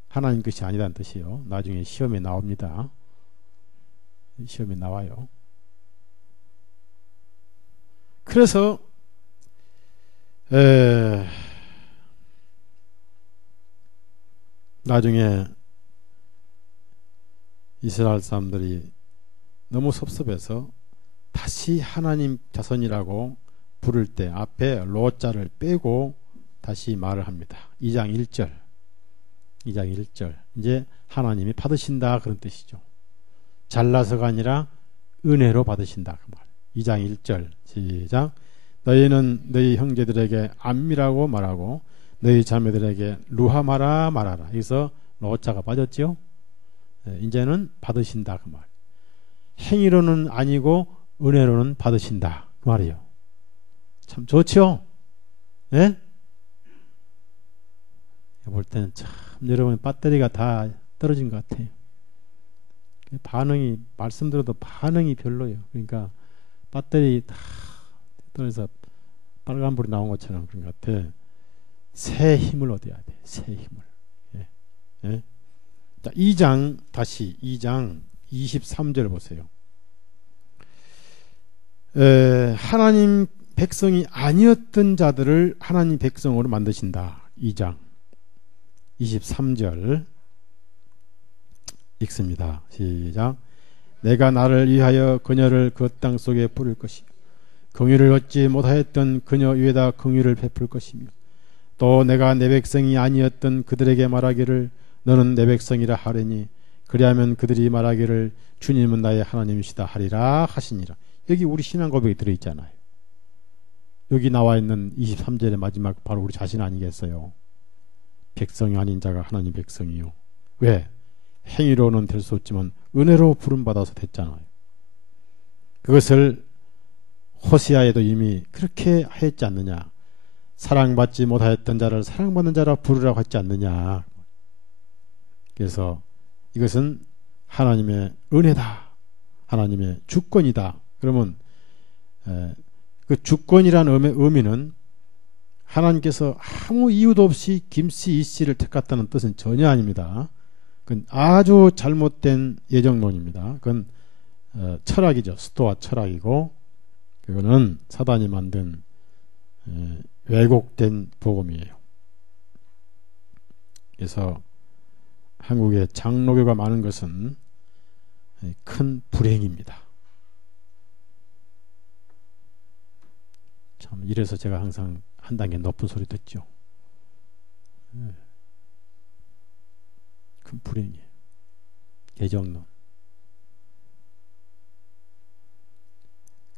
하나님 것이 아니다는 뜻이에요. 나중에 시험에 나옵니다. 시험에 나와요. 그래서 나중에 이스라엘 사람들이 너무 섭섭해서 다시 하나님 자손이라고 부를 때 앞에 로자를 빼고 다시 말을 합니다. 2장 1절. 2장 1절. 이제 하나님이 받으신다 그런 뜻이죠. 잘나서가 아니라 은혜로 받으신다 그 말. 2장 1절. 시작. 너희는 너희 형제들에게 암미라고 말하고 너희 자매들에게 루하마라 말하라. 여기서 로자가 빠졌죠. 이제는 받으신다 그 말. 행위로는 아니고 은혜로는 받으신다 그 말이에요. 참 좋죠? 예? 볼 때는 참 여러분 배터리가 다 떨어진 것 같아요. 반응이 말씀 들어도 반응이 별로예요. 그러니까 배터리 다 떨어져서 빨간불이 나온 것처럼 그런 것 같아. 새 힘을 얻어야 돼. 새 힘을. 예. 예? 자, 2장 다시 2장 23절 보세요. 하나님 백성이 아니었던 자들을 하나님 백성으로 만드신다. 2장 23절 읽습니다. 시작. 내가 나를 위하여 그녀를 그 땅 속에 부를 것이요 긍휼을 얻지 못하였던 그녀 위에다 긍휼을 베풀 것이며 또 내가 내 백성이 아니었던 그들에게 말하기를 너는 내 백성이라 하려니 그리하면 그들이 말하기를 주님은 나의 하나님이시다 하리라 하시니라. 여기 우리 신앙 고백이 들어있잖아요. 여기 나와 있는 23절의 마지막 바로 우리 자신 아니겠어요? 백성이 아닌 자가 하나님 백성이요. 왜? 행위로는 될 수 없지만 은혜로 부름받아서 됐잖아요. 그것을 호세아에도 이미 그렇게 하였지 않느냐. 사랑받지 못하였던 자를 사랑받는 자라 부르라고 했지 않느냐. 그래서 이것은 하나님의 은혜다. 하나님의 주권이다. 그러면 그 주권이라는 의미는 하나님께서 아무 이유도 없이 김씨 이씨를 택했다는 뜻은 전혀 아닙니다. 그건 아주 잘못된 예정론입니다. 그건 철학이죠. 스토아 철학이고 그거는 사단이 만든 왜곡된 복음이에요. 그래서 한국에 장로교가 많은 것은 큰 불행입니다. 참 이래서 제가 항상 한 단계 높은 소리 듣죠. 큰 불행이에요. 개정론.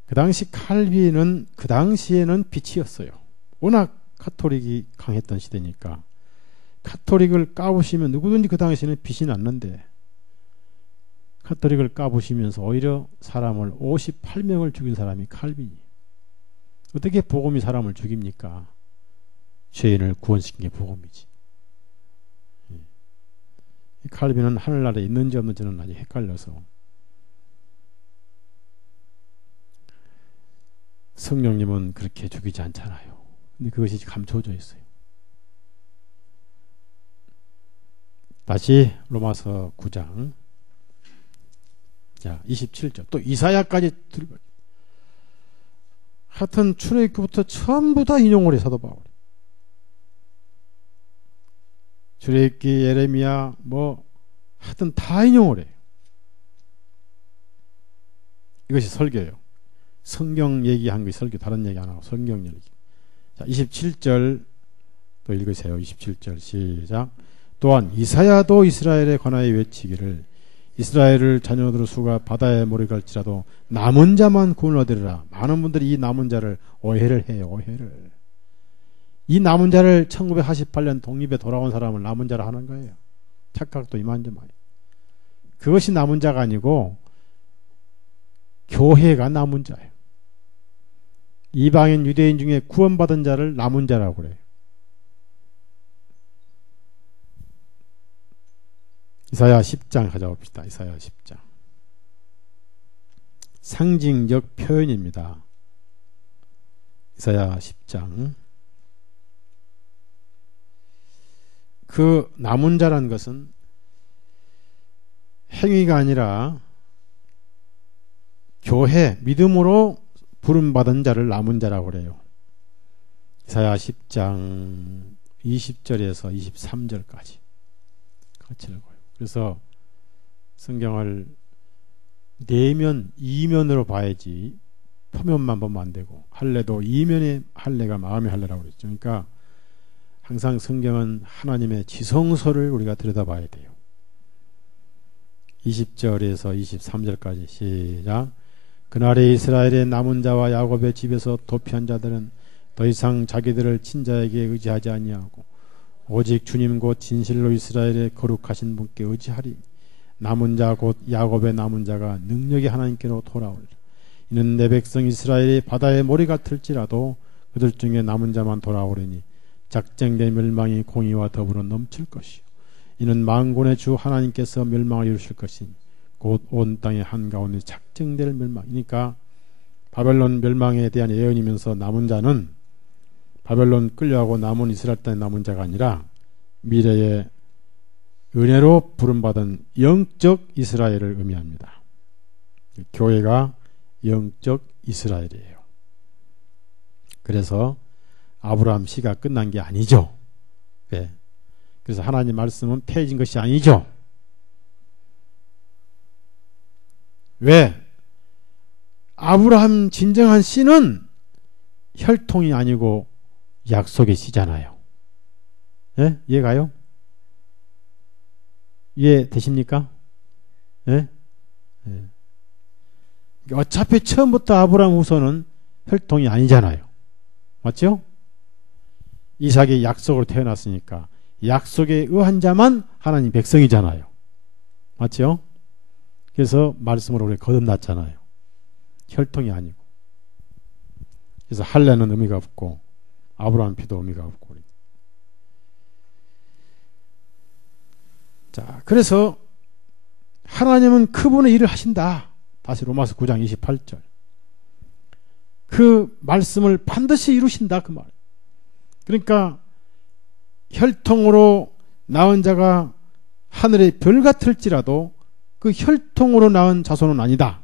그 당시 칼빈은 그 당시에는 빛이었어요. 워낙 카톨릭이 강했던 시대니까 카톨릭을 까부시면 누구든지 그 당시에는 빛이 났는데 카톨릭을 까부시면서 오히려 사람을 58명을 죽인 사람이 칼빈이. 어떻게 복음이 사람을 죽입니까? 죄인을 구원시킨 게 복음이지. 칼빈은 하늘나라에 있는지 없는지는 아직 헷갈려서 성령님은 그렇게 죽이지 않잖아요. 근데 그것이 감춰져 있어요. 다시 로마서 9장 자 27절 또 이사야까지 들고 하여튼 출애굽부터 전부 다 인용을 해 사도 바울. 출애굽기 예레미야 뭐 하여튼 다 인용을 해요. 이것이 설교예요. 성경 얘기한 게 설교, 다른 얘기 안 하고 성경 얘기. 자 27절 또 읽으세요. 27절 시작. 또한 이사야도 이스라엘에 관하여 외치기를 이스라엘을 자녀들 수가 바다에 몰이 갈지라도 남은 자만 구원을 얻으리라. 많은 분들이 이 남은 자를 오해를 해요. 오해를. 이 남은 자를 1948년 독립에 돌아온 사람을 남은 자라 하는 거예요. 착각도 이만저만. 그것이 남은 자가 아니고 교회가 남은 자예요. 이방인 유대인 중에 구원받은 자를 남은 자라고 그래요. 이사야 10장 가져봅시다. 이사야 10장. 상징적 표현입니다. 이사야 10장. 그 남은 자란 것은 행위가 아니라 교회, 믿음으로 부름받은 자를 남은 자라고 그래요. 이사야 10장 20절에서 23절까지 같이 읽어요. 그래서 성경을 내면, 이면으로 봐야지 표면만 보면 안 되고, 할례도 이면의 할례가 마음의 할례라고 그랬죠. 그러니까 항상 성경은 하나님의 지성소를 우리가 들여다봐야 돼요. 20절에서 23절까지 시작. 그날에 이스라엘의 남은 자와 야곱의 집에서 도피한 자들은 더 이상 자기들을 친자에게 의지하지 아니하고 오직 주님 곧 진실로 이스라엘의 거룩하신 분께 의지하리. 남은 자 곧 야곱의 남은 자가 능력이 하나님께로 돌아오리라. 이는 내 백성 이스라엘이 바다의 모리 같을지라도 그들 중에 남은 자만 돌아오리니 작정된 멸망이 공의와 더불어 넘칠 것이요 이는 만군의 주 하나님께서 멸망을 이루실 것이니 곧 온 땅의 한가운데 작정될 멸망이니까 바벨론 멸망에 대한 예언이면서 남은 자는 바벨론 끌려가고 남은 이스라엘 땅의 남은 자가 아니라 미래의 은혜로 부름받은 영적 이스라엘을 의미합니다. 교회가 영적 이스라엘이에요. 그래서 아브라함 시가 끝난 게 아니죠. 네. 그래서 하나님 말씀은 폐해진 것이 아니죠. 왜? 아브라함 진정한 씨는 혈통이 아니고 약속의 씨잖아요. 예? 이해가요? 이해되십니까? 예? 예. 어차피 처음부터 아브라함 후손은 혈통이 아니잖아요. 맞죠? 이삭이 약속으로 태어났으니까 약속에 의한 자만 하나님 백성이잖아요. 맞죠? 그래서 말씀으로 우리 거듭났잖아요. 혈통이 아니고. 그래서 할례는 의미가 없고 아브라함 피도 의미가 없고. 자, 그래서 하나님은 그분의 일을 하신다. 다시 로마서 9장 28절. 그 말씀을 반드시 이루신다 그 말. 그러니까 혈통으로 낳은 자가 하늘의 별 같을지라도 그 혈통으로 낳은 자손은 아니다.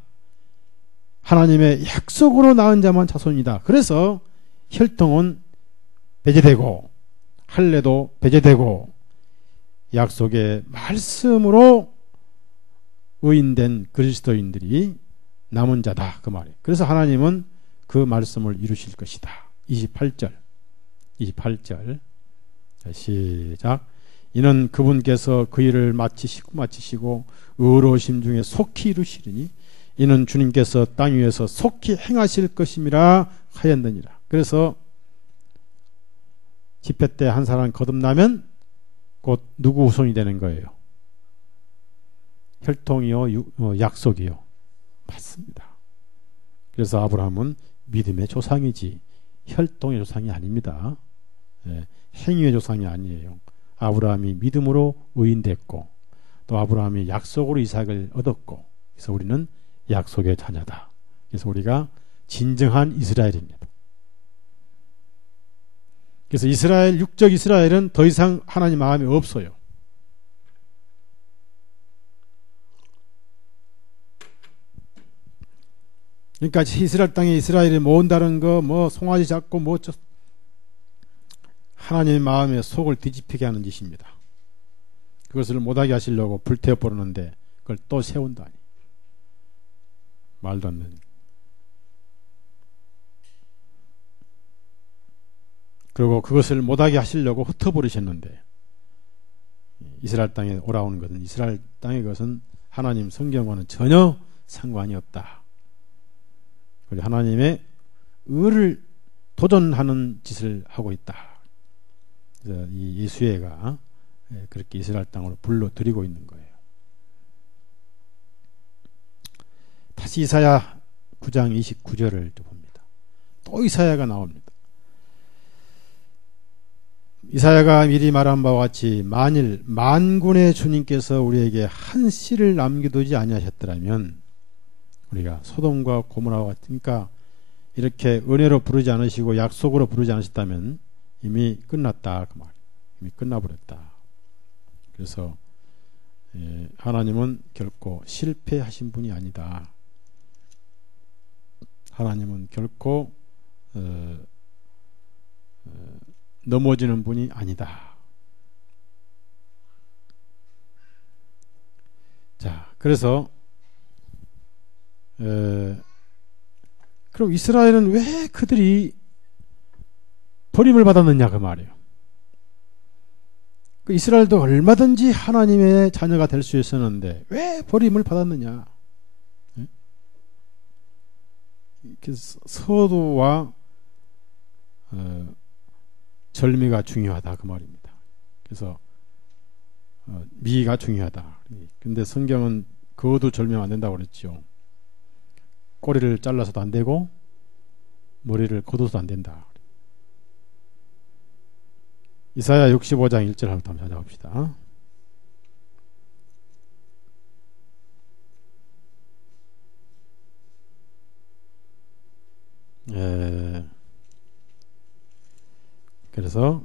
하나님의 약속으로 낳은 자만 자손이다. 그래서 혈통은 배제되고 할례도 배제되고 약속의 말씀으로 의인된 그리스도인들이 남은 자다 그 말이에요. 그래서 하나님은 그 말씀을 이루실 것이다. 28절 시작. 이는 그분께서 그 일을 마치시고 의로우심 중에 속히 이루시리니 이는 주님께서 땅 위에서 속히 행하실 것임이라 하였느니라. 그래서 집회 때 한 사람 거듭나면 곧 누구 후손이 되는 거예요? 혈통이요, 약속이요. 맞습니다. 그래서 아브라함은 믿음의 조상이지 혈통의 조상이 아닙니다. 예, 행위의 조상이 아니에요. 아브라함이 믿음으로 의인됐고 또 아브라함이 약속으로 이삭을 얻었고 그래서 우리는 약속의 자녀다. 그래서 우리가 진정한 이스라엘입니다. 그래서 이스라엘, 육적 이스라엘은 더 이상 하나님 마음이 없어요. 그러니까 이스라엘 땅에 이스라엘이 모은다는 거, 뭐 송아지 잡고 뭐 하나님의 마음에 속을 뒤집히게 하는 짓입니다. 그것을 못하게 하시려고 불태워 버리는데 그걸 또 세운다니. 말도 안 되는. 그리고 그것을 못하게 하시려고 흩어버리셨는데 이스라엘 땅에 오라오는 것은 이스라엘 땅의 것은 하나님 성경과는 전혀 상관이 없다. 하나님의 의를 도전하는 짓을 하고 있다. 그래서 이 예수회가 그렇게 이스라엘 땅으로 불러들이고 있는 거예요. 다시 이사야 9장 29절을 또 봅니다. 또 이사야가 나옵니다. 이사야가 미리 말한 바와 같이 만일 만군의 주님께서 우리에게 한 씨를 남겨두지 아니하셨더라면 우리가 소돔과 고모라와 같으니까 이렇게 은혜로 부르지 않으시고 약속으로 부르지 않으셨다면 이미 끝났다 그 말. 이미 끝나버렸다. 그래서 하나님은 결코 실패하신 분이 아니다. 하나님은 결코 넘어지는 분이 아니다. 자, 그래서 그럼 이스라엘은 왜 그들이 버림을 받았느냐 그 말이에요. 그 이스라엘도 얼마든지 하나님의 자녀가 될 수 있었는데 왜 버림을 받았느냐. 서두와 절미가 중요하다 그 말입니다. 그래서 미가 중요하다. 근데 성경은 그어도 절미하면 안 된다고 그랬죠. 꼬리를 잘라서도 안 되고 머리를 걷어서도 안 된다. 이사야 65장 1절 한번 찾아봅시다. 그래서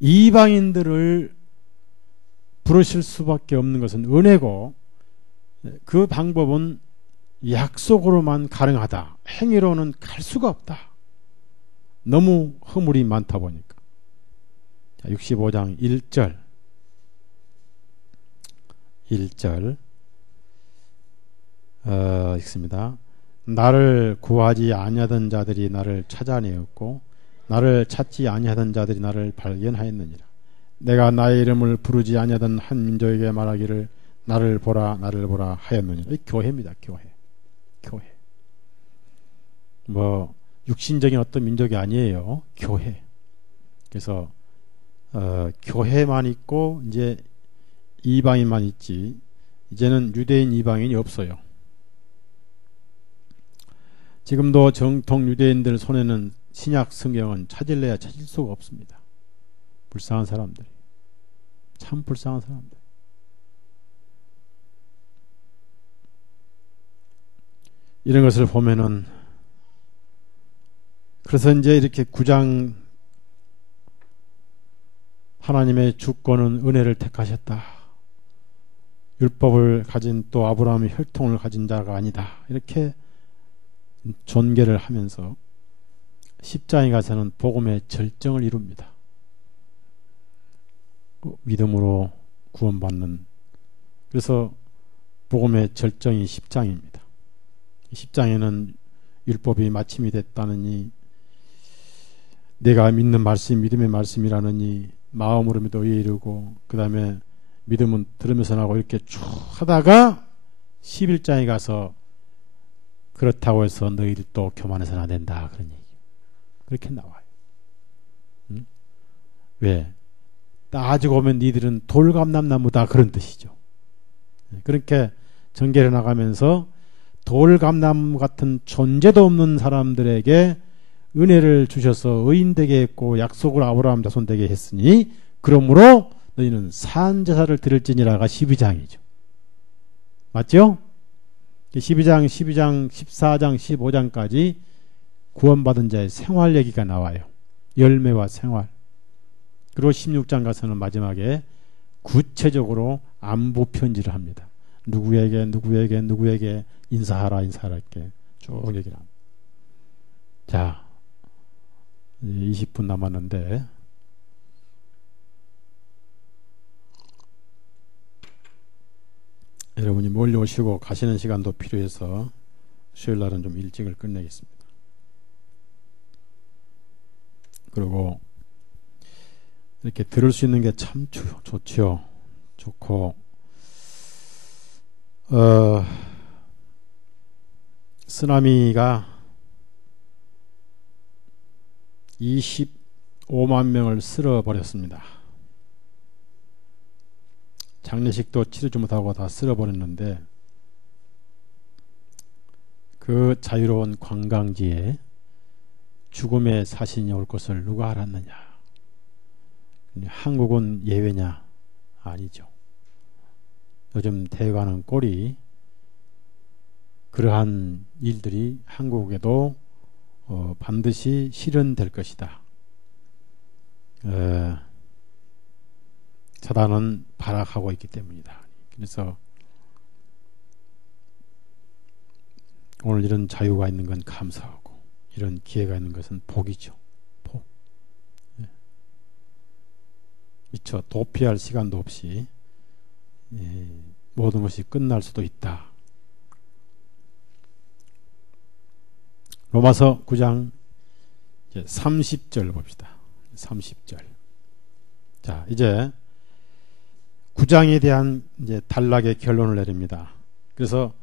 이방인들을 부르실 수밖에 없는 것은 은혜고 그 방법은 약속으로만 가능하다. 행위로는 갈 수가 없다. 너무 허물이 많다 보니까. 자, 65장 1절 읽습니다. 나를 구하지 아니하던 자들이 나를 찾아내었고 나를 찾지 아니하던 자들이 나를 발견하였느니라. 내가 나의 이름을 부르지 아니하던 한 민족에게 말하기를 나를 보라 나를 보라 하였느니라. 이 교회입니다. 교회. 뭐 육신적인 어떤 민족이 아니에요. 교회. 그래서 교회만 있고 이제 이방인만 있지 이제는 유대인 이방인이 없어요. 지금도 정통 유대인들 손에는 신약 성경은 찾을래야 찾을 수가 없습니다. 불쌍한 사람들이. 참 불쌍한 사람들. 이런 것을 보면은 그래서 이제 이렇게 9장 하나님의 주권은 은혜를 택하셨다. 율법을 가진 또 아브라함의 혈통을 가진 자가 아니다. 이렇게 존계를 하면서 10장에 가서는 복음의 절정을 이룹니다. 믿음으로 구원받는 그래서 복음의 절정이 10장입니다. 10장에는 율법이 마침이 됐다느니 내가 믿는 말씀이 믿음의 말씀이라느니 마음으로 믿어 의에 이르고 그 다음에 믿음은 들으면서 나고 이렇게 쭉 하다가 11장에 가서 그렇다고 해서 너희들도 교만해서는 안 된다 그런 얘기 그렇게 나와요. 응? 왜? 따지고 보면 니들은 돌감람나무다 그런 뜻이죠. 그렇게 전개를 나가면서 돌감나무 같은 존재도 없는 사람들에게 은혜를 주셔서 의인 되게 했고 약속을 아브라함 자손 되게 했으니 그러므로 너희는 산제사를 드릴지니라가 12장이죠. 맞죠? 12장, 14장, 15장까지 구원받은 자의 생활 얘기가 나와요. 열매와 생활. 그리고 16장 가서는 마지막에 구체적으로 안부 편지를 합니다. 누구에게 인사하라 이렇게 쭉 얘기를 합니다. 자, 20분 남았는데 여러분이 몰려오시고 가시는 시간도 필요해서 수요일 날은 좀 일찍을 끝내겠습니다. 그리고 이렇게 들을 수 있는 게 참 좋죠. 좋고 쓰나미가 25만 명을 쓸어버렸습니다. 장례식도 치르지 못하고 다 쓸어버렸는데 그 자유로운 관광지에 죽음의 사신이 올 것을 누가 알았느냐? 한국은 예외냐? 아니죠. 요즘 대가는 꼴이 그러한 일들이 한국에도 반드시 실현될 것이다. 사단은 발악하고 있기 때문이다. 그래서 오늘 이런 자유가 있는 건 감사하고 이런 기회가 있는 것은 복이죠. 복. 미처 도피할 시간도 없이 모든 것이 끝날 수도 있다. 로마서 9장 30절 봅시다. 30절. 자, 이제 9장에 대한 이제 단락의 결론을 내립니다. 그래서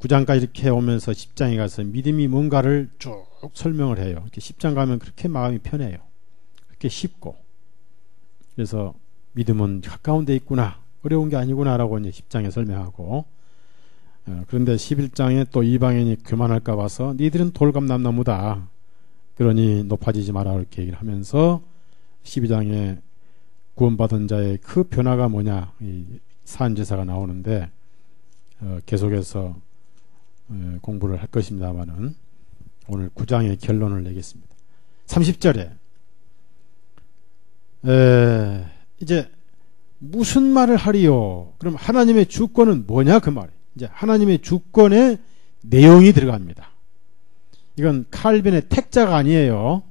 9장까지 이렇게 오면서 10장에 가서 믿음이 뭔가를 쭉 설명을 해요. 이렇게 10장 가면 그렇게 마음이 편해요. 그렇게 쉽고. 그래서 믿음은 가까운 데 있구나. 어려운 게 아니구나라고 이제 10장에 설명하고, 그런데 11장에 또 이방인이 교만할까 봐서 니들은 돌감남나무다. 그러니 높아지지 마라 이렇게 얘기를 하면서 12장에 구원받은 자의 그 변화가 뭐냐, 이 사안제사가 나오는데 계속해서 공부를 할 것입니다만은 오늘 9장의 결론을 내겠습니다. 30절에 이제 무슨 말을 하리요? 그럼 하나님의 주권은 뭐냐 그 말이에요. 이제 하나님의 주권의 내용이 들어갑니다. 이건 칼빈의 택자가 아니에요.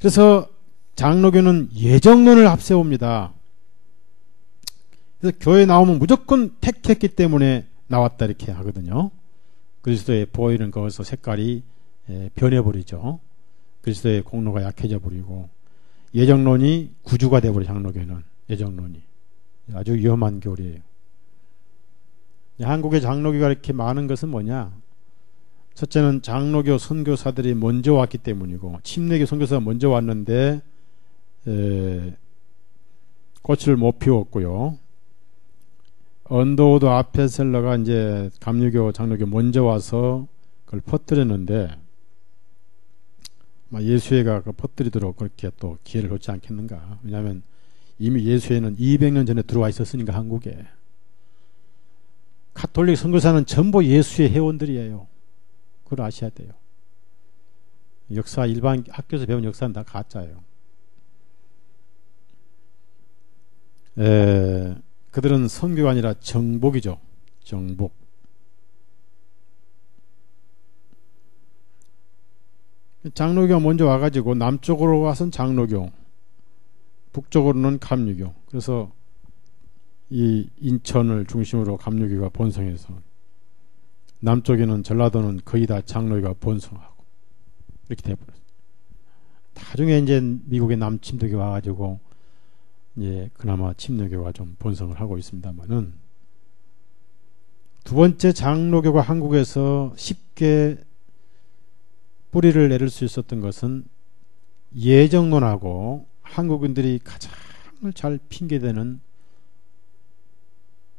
그래서 장로교는 예정론을 앞세웁니다. 그래서 교회 나오면 무조건 택했기 때문에 나왔다 이렇게 하거든요. 그리스도의 보혈은 거기서 색깔이 변해버리죠. 그리스도의 공로가 약해져 버리고 예정론이 구주가 되어버려. 장로교는 예정론이 아주 위험한 교리예요. 한국의 장로교가 이렇게 많은 것은 뭐냐? 첫째는 장로교 선교사들이 먼저 왔기 때문이고, 침례교 선교사가 먼저 왔는데 꽃을 못 피웠고요. 언더우드 아펠셀러가 이제 감리교 장로교 먼저 와서 그걸 퍼뜨렸는데 예수회가 그 퍼뜨리도록 그렇게 또 기회를 놓지 않겠는가? 왜냐하면 이미 예수회는 200년 전에 들어와 있었으니까. 한국에 가톨릭 선교사는 전부 예수회 회원들이에요. 그걸 아셔야 돼요. 역사 일반 학교에서 배운 역사는 다 가짜예요. 그들은 선교가 아니라 정복이죠. 정복. 장로교가 먼저 와가지고 남쪽으로 와선 장로교, 북쪽으로는 감리교. 그래서 이 인천을 중심으로 감리교가 번성해서 남쪽에는 전라도는 거의 다 장로교가 번성하고 이렇게 돼버렸어요. 나중에 이제 미국의 남침도교 와가지고 이제 그나마 침례교가 좀 번성을 하고 있습니다만은, 두 번째 장로교가 한국에서 쉽게 뿌리를 내릴 수 있었던 것은 예정론하고 한국인들이 가장 잘 핑계대는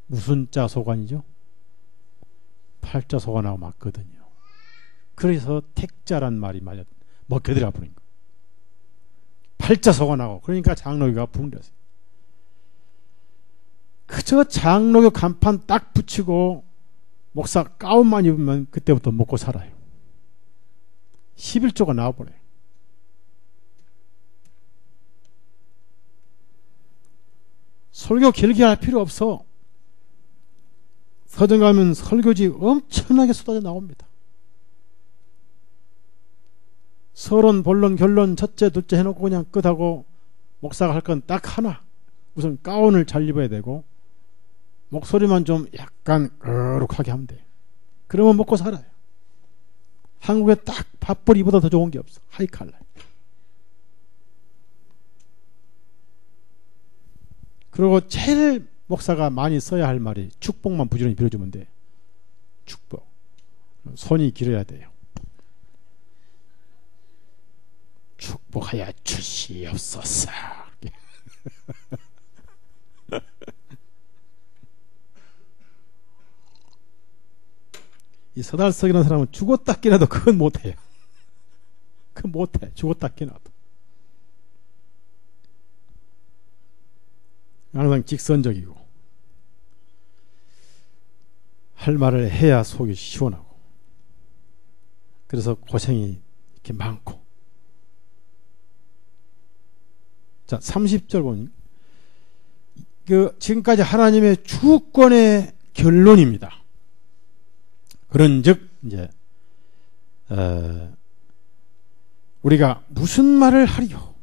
무슨 자 소관이죠? 팔자 소관하고 맞거든요. 그래서 택자란 말이 먹혀들어 버린 거. 팔자 소관하고. 그러니까 장로교가 붕괴했어요. 그저 장로교 간판 딱 붙이고 목사 가운만 입으면 그때부터 먹고 살아요. 11조가 나와버려요. 설교 길게 할 필요 없어. 서점 가면 설교지 엄청나게 쏟아져 나옵니다. 서론, 본론, 결론, 첫째, 둘째 해놓고 그냥 끝하고, 목사가 할 건 딱 하나. 우선 가운을 잘 입어야 되고 목소리만 좀 약간 거룩하게 하면 돼요. 그러면 먹고 살아요. 한국에 딱 밥벌 이보다 더 좋은 게 없어. 하이칼라. 그리고 제일 목사가 많이 써야 할 말이 축복만 부지런히 빌어주면 돼. 축복. 손이 길어야 돼요. 축복하여 주시옵소서. 이 서달석이라는 사람은 죽었다 깨나도 그건 못해요. 그건 못해. 죽었다 깨나도. 항상 직선적이고 할 말을 해야 속이 시원하고 그래서 고생이 이렇게 많고. 자, 30절 보니 지금까지 하나님의 주권의 결론입니다. 그런즉 이제 우리가 무슨 말을 하리요?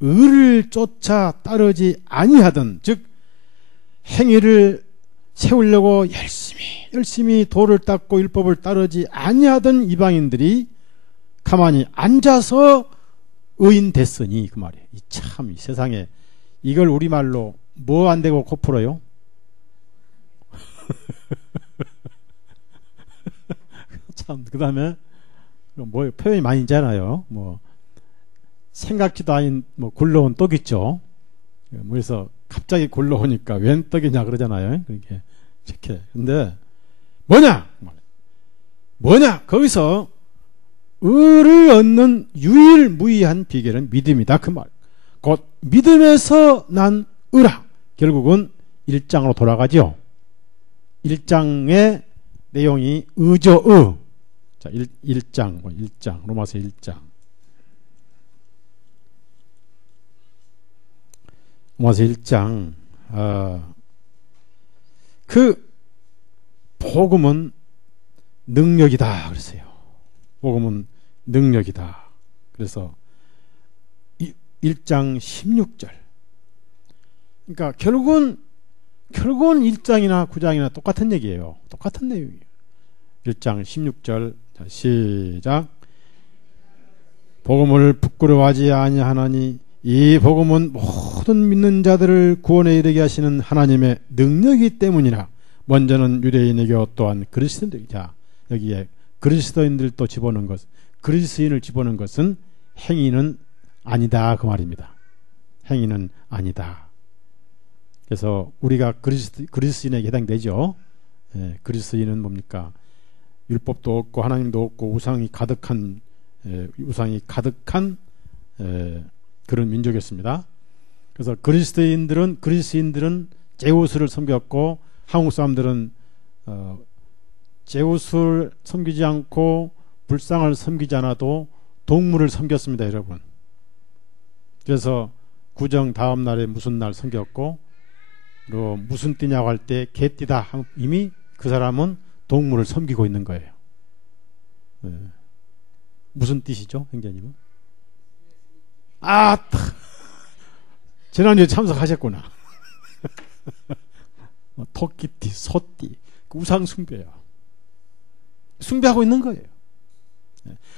의를 쫓아 따르지 아니하던, 즉 행위를 세우려고 열심히 도를 닦고 율법을 따르지 아니하던 이방인들이 가만히 앉아서 의인 됐으니, 그 말이에요. 참 이 세상에 이걸 우리말로 뭐 안 되고 코 풀어요? 참, 그 다음에 뭐 표현이 많이 있잖아요. 뭐 생각지도 않은 뭐 굴러온 떡 있죠. 그래서 갑자기 굴러오니까 웬 떡이냐 그러잖아요. 그렇게 이렇게. 근데 뭐냐? 거기서 의를 얻는 유일무이한 비결은 믿음이다, 그 말. 곧 믿음에서 난 의라. 결국은 1장으로 돌아가죠. 1장의 내용이 의죠, 의. 자, 1장, 로마서 1장. 로마서 1장. 그 복음은 능력이다 그랬어요. 복음은 능력이다. 그래서 1장 16절. 그러니까 결국은 1장이나 9장이나 똑같은 얘기예요. 똑같은 내용이에요. 1장 16절. 자, 시작. 복음을 부끄러워하지 아니하나니 이 복음은 모든 믿는 자들을 구원에 이르게 하시는 하나님의 능력이기 때문이라. 먼저는 유대인에게 또한 그리스도인들. 자, 여기에 그리스도인들도 집어넣은 것, 그리스도인을 집어넣은 것은 행위는 아니다, 그 말입니다. 행위는 아니다. 그래서 우리가 그리스도인에게 해당되죠. 예, 그리스도인은 뭡니까? 율법도 없고 하나님도 없고 우상이 가득한 그런 민족이었습니다. 그래서 그리스도인들은 제우스를 섬겼고, 한국 사람들은 제우스를 섬기지 않고 불상을 섬기지 않아도 동물을 섬겼습니다, 여러분. 그래서 구정 다음 날에 무슨 날 섬겼고, 또 무슨 띠냐고 할 때 개띠다. 이미 그 사람은 동물을 섬기고 있는 거예요. 네. 무슨 띠시죠, 형제님은? 지난주에 참석하셨구나. 토끼띠, 소띠, 우상 숭배야. 숭배하고 있는 거예요.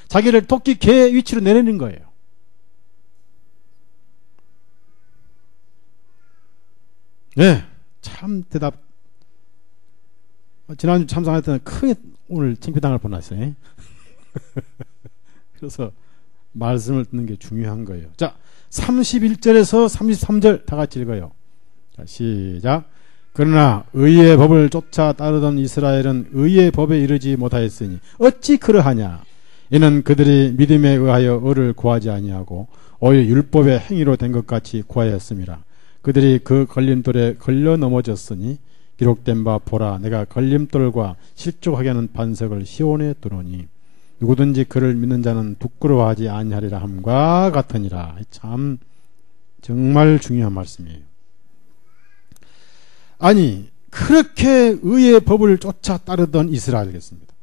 자기를 토끼, 개 위치로 내리는 거예요. 네, 참 대답. 지난주 참석할 때는 크게 오늘 창피당할 뻔했어요. 그래서 말씀을 듣는 게 중요한 거예요. 자, 31절에서 33절 다 같이 읽어요. 자, 시작. 그러나 의의 법을 쫓아 따르던 이스라엘은 의의 법에 이르지 못하였으니 어찌 그러하냐? 이는 그들이 믿음에 의하여 의를 구하지 아니하고 오히려 율법의 행위로 된 것 같이 구하였음이라. 그들이 그 걸림돌에 걸려 넘어졌으니 기록된 바 보라, 내가 걸림돌과 실족하게 하는 반석을 시온에 두노니 누구든지 그를 믿는 자는 부끄러워하지 아니하리라 함과 같으니라. 참 정말 중요한 말씀이에요. 아니, 그렇게 의의 법을 쫓아 따르던 이스라엘이겠습니다.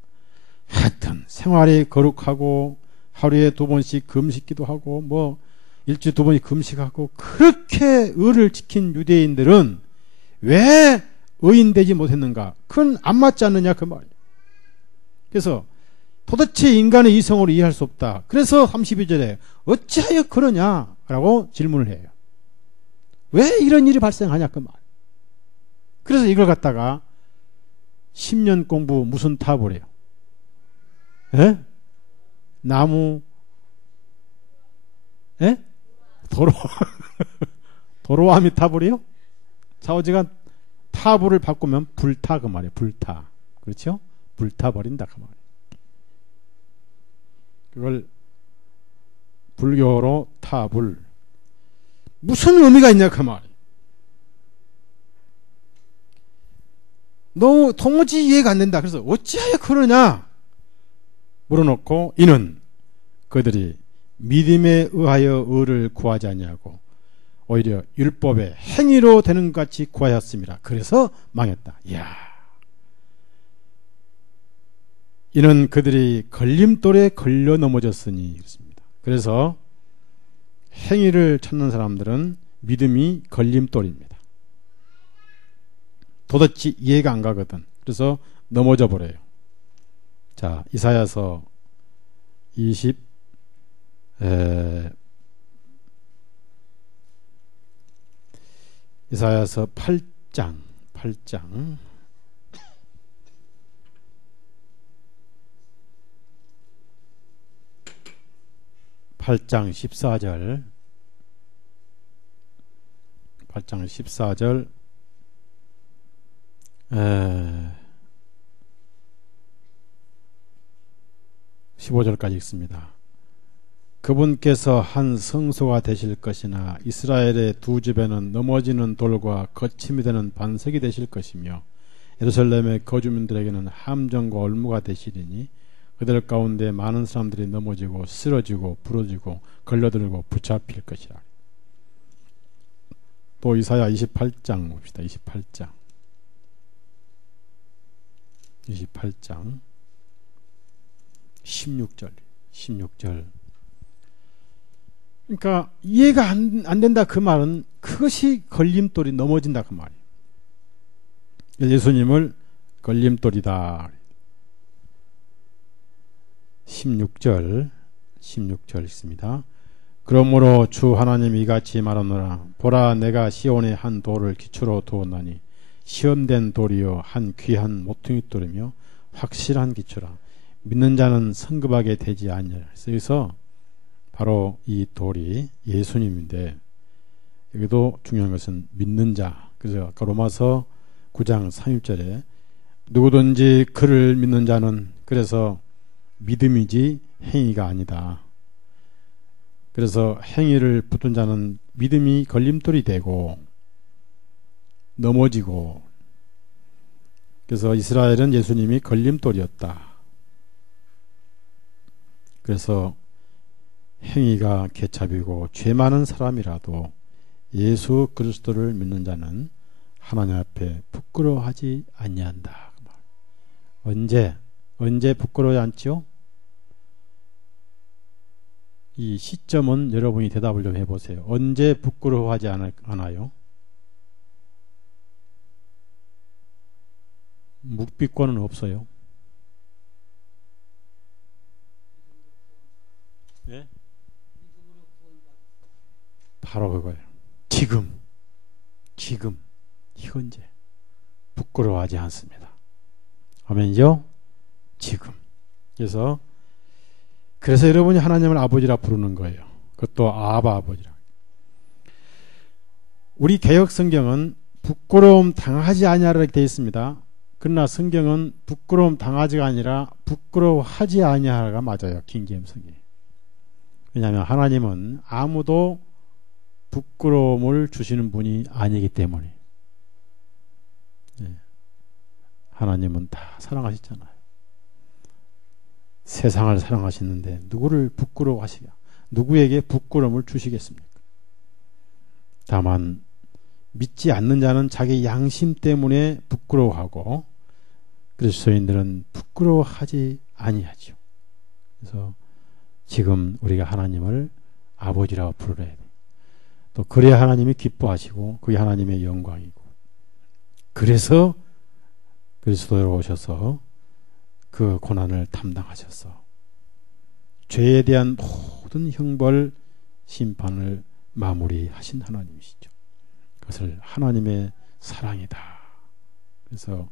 하여튼 생활이 거룩하고 하루에 2번씩 금식기도 하고 뭐 일주일에 2번씩 금식하고 그렇게 의를 지킨 유대인들은 왜 의인되지 못했는가? 그건 안 맞지 않느냐, 그 말이에요. 그래서 도대체 인간의 이성으로 이해할 수 없다. 그래서 32절에 어찌하여 그러냐라고 질문을 해요. 왜 이런 일이 발생하냐, 그 말. 그래서 이걸 갖다가 10년 공부 무슨 탑을 해요? 에? 나무, 에? 도로아미 탑을이요? 사오지가 타불을 바꾸면 불타, 그 말이에요. 불타. 그렇죠? 불타버린다, 그 말이에요. 그걸 불교로 타불. 무슨 의미가 있냐, 그 말이에요. 너무 도무지 이해가 안 된다. 그래서 어찌하여 그러냐 물어놓고 이는 그들이 믿음에 의하여 의를 구하지 아니하고 오히려 율법의 행위로 되는 것 같이 구하였습니다. 그래서 망했다. 이야. 이는 그들이 걸림돌에 걸려 넘어졌으니 그렇습니다. 그래서 행위를 찾는 사람들은 믿음이 걸림돌입니다. 도대체 이해가 안 가거든. 그래서 넘어져 버려요. 자, 이사야서 8장 14절 8장 14절 15절까지 읽습니다. 그분께서 한 성소가 되실 것이나 이스라엘의 두 집에는 넘어지는 돌과 거침이 되는 반석이 되실 것이며 예루살렘의 거주민들에게는 함정과 올무가 되시리니 그들 가운데 많은 사람들이 넘어지고 쓰러지고 부러지고 걸려들고 붙잡힐 것이라. 또 이사야 28장 봅시다. 28장 16절. 그러니까 이해가 안 된다 그 말은 그것이 걸림돌이 넘어진다 그 말이에요. 예수님을 걸림돌이다. 16절 있습니다. 그러므로 주 하나님이 이같이 말하노라. 보라, 내가 시온에 한 돌을 기초로 두었나니 시험된 돌이요 한 귀한 모퉁이 돌이며 확실한 기초라. 믿는 자는 성급하게 되지 아니하리라. 그래서 바로 이 돌이 예수님인데 여기도 중요한 것은 믿는 자. 그래서 아까 로마서 9장 30절에 누구든지 그를 믿는 자는 그래서 믿음이지 행위가 아니다. 그래서 행위를 붙은 자는 믿음이 걸림돌이 되고 넘어지고, 그래서 이스라엘은 예수님이 걸림돌이었다. 그래서 행위가 개찹이고 죄 많은 사람이라도 예수 그리스도를 믿는 자는 하나님 앞에 부끄러워하지 아니한다. 언제 부끄러워하지 않지요? 이 시점은 여러분이 대답을 좀 해보세요. 언제 부끄러워하지 않아요? 묵비권은 없어요. 네? 바로 그거예요. 지금 현재 부끄러워하지 않습니다. 아멘이죠? 지금. 그래서 여러분이 하나님을 아버지라 부르는 거예요. 그것도 아바 아버지라. 우리 개역 성경은 부끄러움 당하지 아니하라 되어 있습니다. 그러나 성경은 부끄러움 당하지가 아니라 부끄러워하지 아니하라가 맞아요. 킹제임스 성경. 왜냐하면 하나님은 아무도 부끄러움을 주시는 분이 아니기 때문에. 네. 하나님은 다 사랑하시잖아요. 세상을 사랑하시는데 누구를 부끄러워하시냐? 누구에게 부끄러움을 주시겠습니까? 다만 믿지 않는 자는 자기 양심 때문에 부끄러워하고 그리스도인들은 부끄러워하지 아니하죠. 그래서 지금 우리가 하나님을 아버지라고 부르어야 돼요. 또 그래야 하나님이 기뻐하시고 그게 하나님의 영광이고, 그래서 그리스도로 오셔서 그 고난을 담당하셔서 죄에 대한 모든 형벌 심판을 마무리하신 하나님이시죠. 그것을 하나님의 사랑이다. 그래서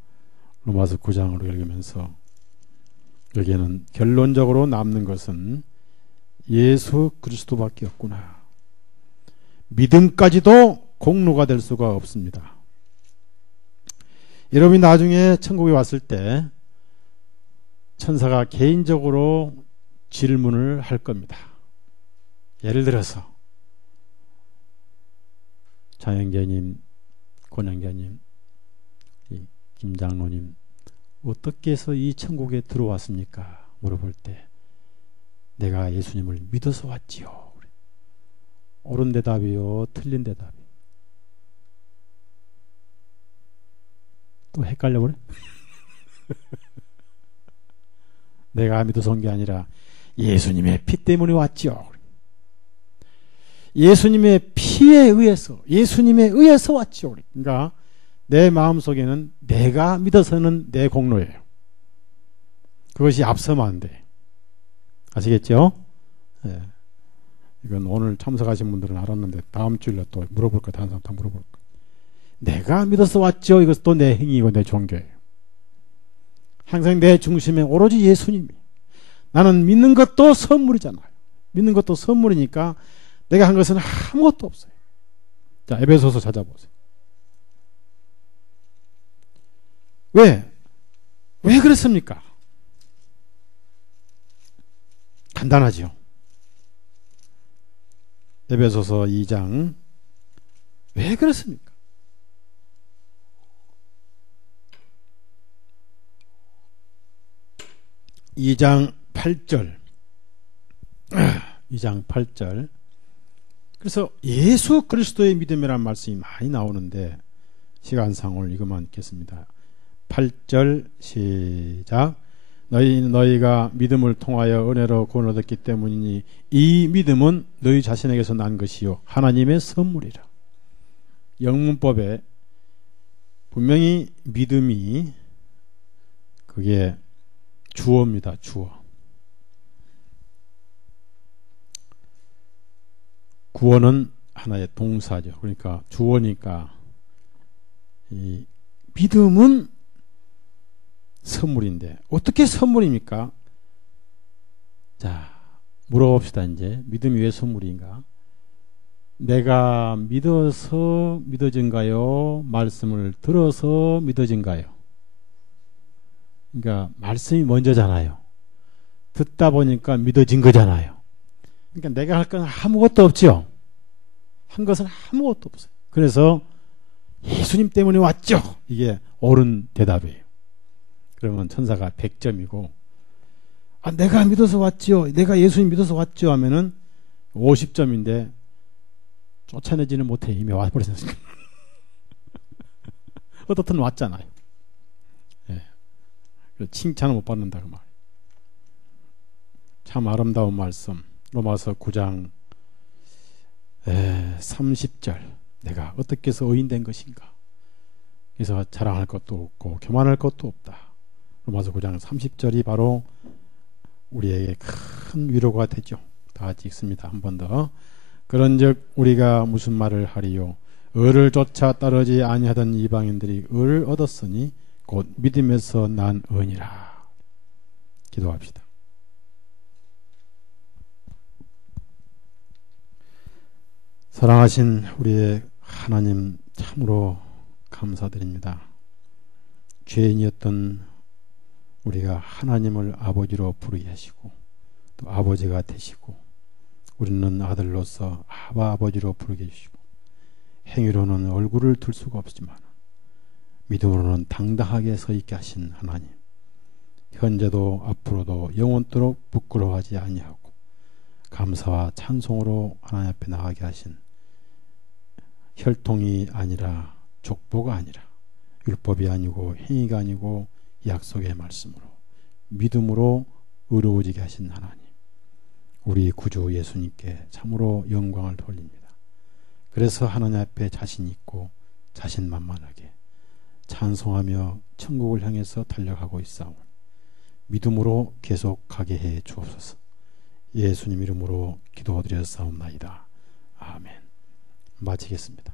로마서 9장으로 읽으면서 여기에는 결론적으로 남는 것은 예수 그리스도밖에 없구나. 믿음까지도 공로가 될 수가 없습니다. 여러분이 나중에 천국에 왔을 때 천사가 개인적으로 질문을 할 겁니다. 예를 들어서 장영재님, 권영재님, 김 장로님 어떻게 해서 이 천국에 들어왔습니까? 물어볼 때 내가 예수님을 믿어서 왔지요. 옳은 대답이요, 틀린 대답이요. 또 헷갈려 버려. 내가 믿어서 온 게 아니라 예수님의 피 때문에 왔지요. 예수님의 피에 의해서, 예수님에 의해서 왔지요. 그러니까 내 마음속에는 내가 믿어서는 내 공로예요. 그것이 앞서면 안 돼. 아시겠죠? 예. 이건 오늘 참석하신 분들은 알았는데 다음 주일에 또 물어볼 거야. 다른 사람 다 물어볼 거야. 내가 믿어서 왔죠. 이것도 내 행위이고 내 종교예요. 항상 내 중심에 오로지 예수님이. 나는 믿는 것도 선물이잖아요. 믿는 것도 선물이니까 내가 한 것은 아무것도 없어요. 자, 에베소서 찾아보세요. 왜 그랬습니까? 간단하죠. 에베소서 2장 왜 그렇습니까? (2장 8절) 2장 8절. 그래서 예수 그리스도의 믿음이라는 말씀이 많이 나오는데 시간상 오늘 이것만 읽겠습니다. 8절 시작. 너희가 믿음을 통하여 은혜로 구원 얻었기 때문이니 이 믿음은 너희 자신에게서 난 것이요 하나님의 선물이라. 영문법에 분명히 믿음이 그게 주어입니다. 주어. 구원은 하나의 동사죠. 그러니까 주어니까 이 믿음은 선물인데 어떻게 선물입니까? 자, 물어봅시다. 이제 믿음이 왜 선물인가? 내가 믿어서 믿어진가요? 말씀을 들어서 믿어진가요? 그러니까 말씀이 먼저잖아요. 듣다 보니까 믿어진 거잖아요. 그러니까 내가 할 건 아무것도 없죠. 한 것은 아무것도 없어요. 그래서 예수님 때문에 왔죠. 이게 옳은 대답이에요. 그러면 천사가 100점이고 내가 믿어서 왔죠. 내가 예수님 믿어서 왔죠 하면은 50점인데 쫓아내지는 못해. 이미 와버렸으니까. 어떻든 왔잖아요. 예. 칭찬을 못 받는다 그 말. 참 아름다운 말씀. 로마서 9장 30절. 내가 어떻게 해서 의인된 것인가. 그래서 자랑할 것도 없고 교만할 것도 없다. 로마서 9장 30절이 바로 우리에게 큰 위로가 되죠. 다 같이 읽습니다. 한 번 더. 그런즉 우리가 무슨 말을 하리요? 의를 쫓아 따르지 아니하던 이방인들이 의를 얻었으니 곧 믿음에서 난 의니라. 기도합시다. 사랑하신 우리의 하나님 참으로 감사드립니다. 죄인이었던 우리가 하나님을 아버지로 부르게 하시고 또 아버지가 되시고 우리는 아들로서 아버지로 부르게 해주시고 행위로는 얼굴을 들 수가 없지만 믿음으로는 당당하게 서 있게 하신 하나님, 현재도 앞으로도 영원토록 부끄러워하지 아니하고 감사와 찬송으로 하나님 앞에 나가게 하신 혈통이 아니라 족보가 아니라 율법이 아니고 행위가 아니고 약속의 말씀으로 믿음으로 의로워지게 하신 하나님, 우리 구주 예수님께 참으로 영광을 돌립니다. 그래서 하나님 앞에 자신 있고 자신만만하게 찬송하며 천국을 향해서 달려가고 있사오니 믿음으로 계속 가게 해 주옵소서. 예수님 이름으로 기도드렸사옵나이다. 아멘. 마치겠습니다.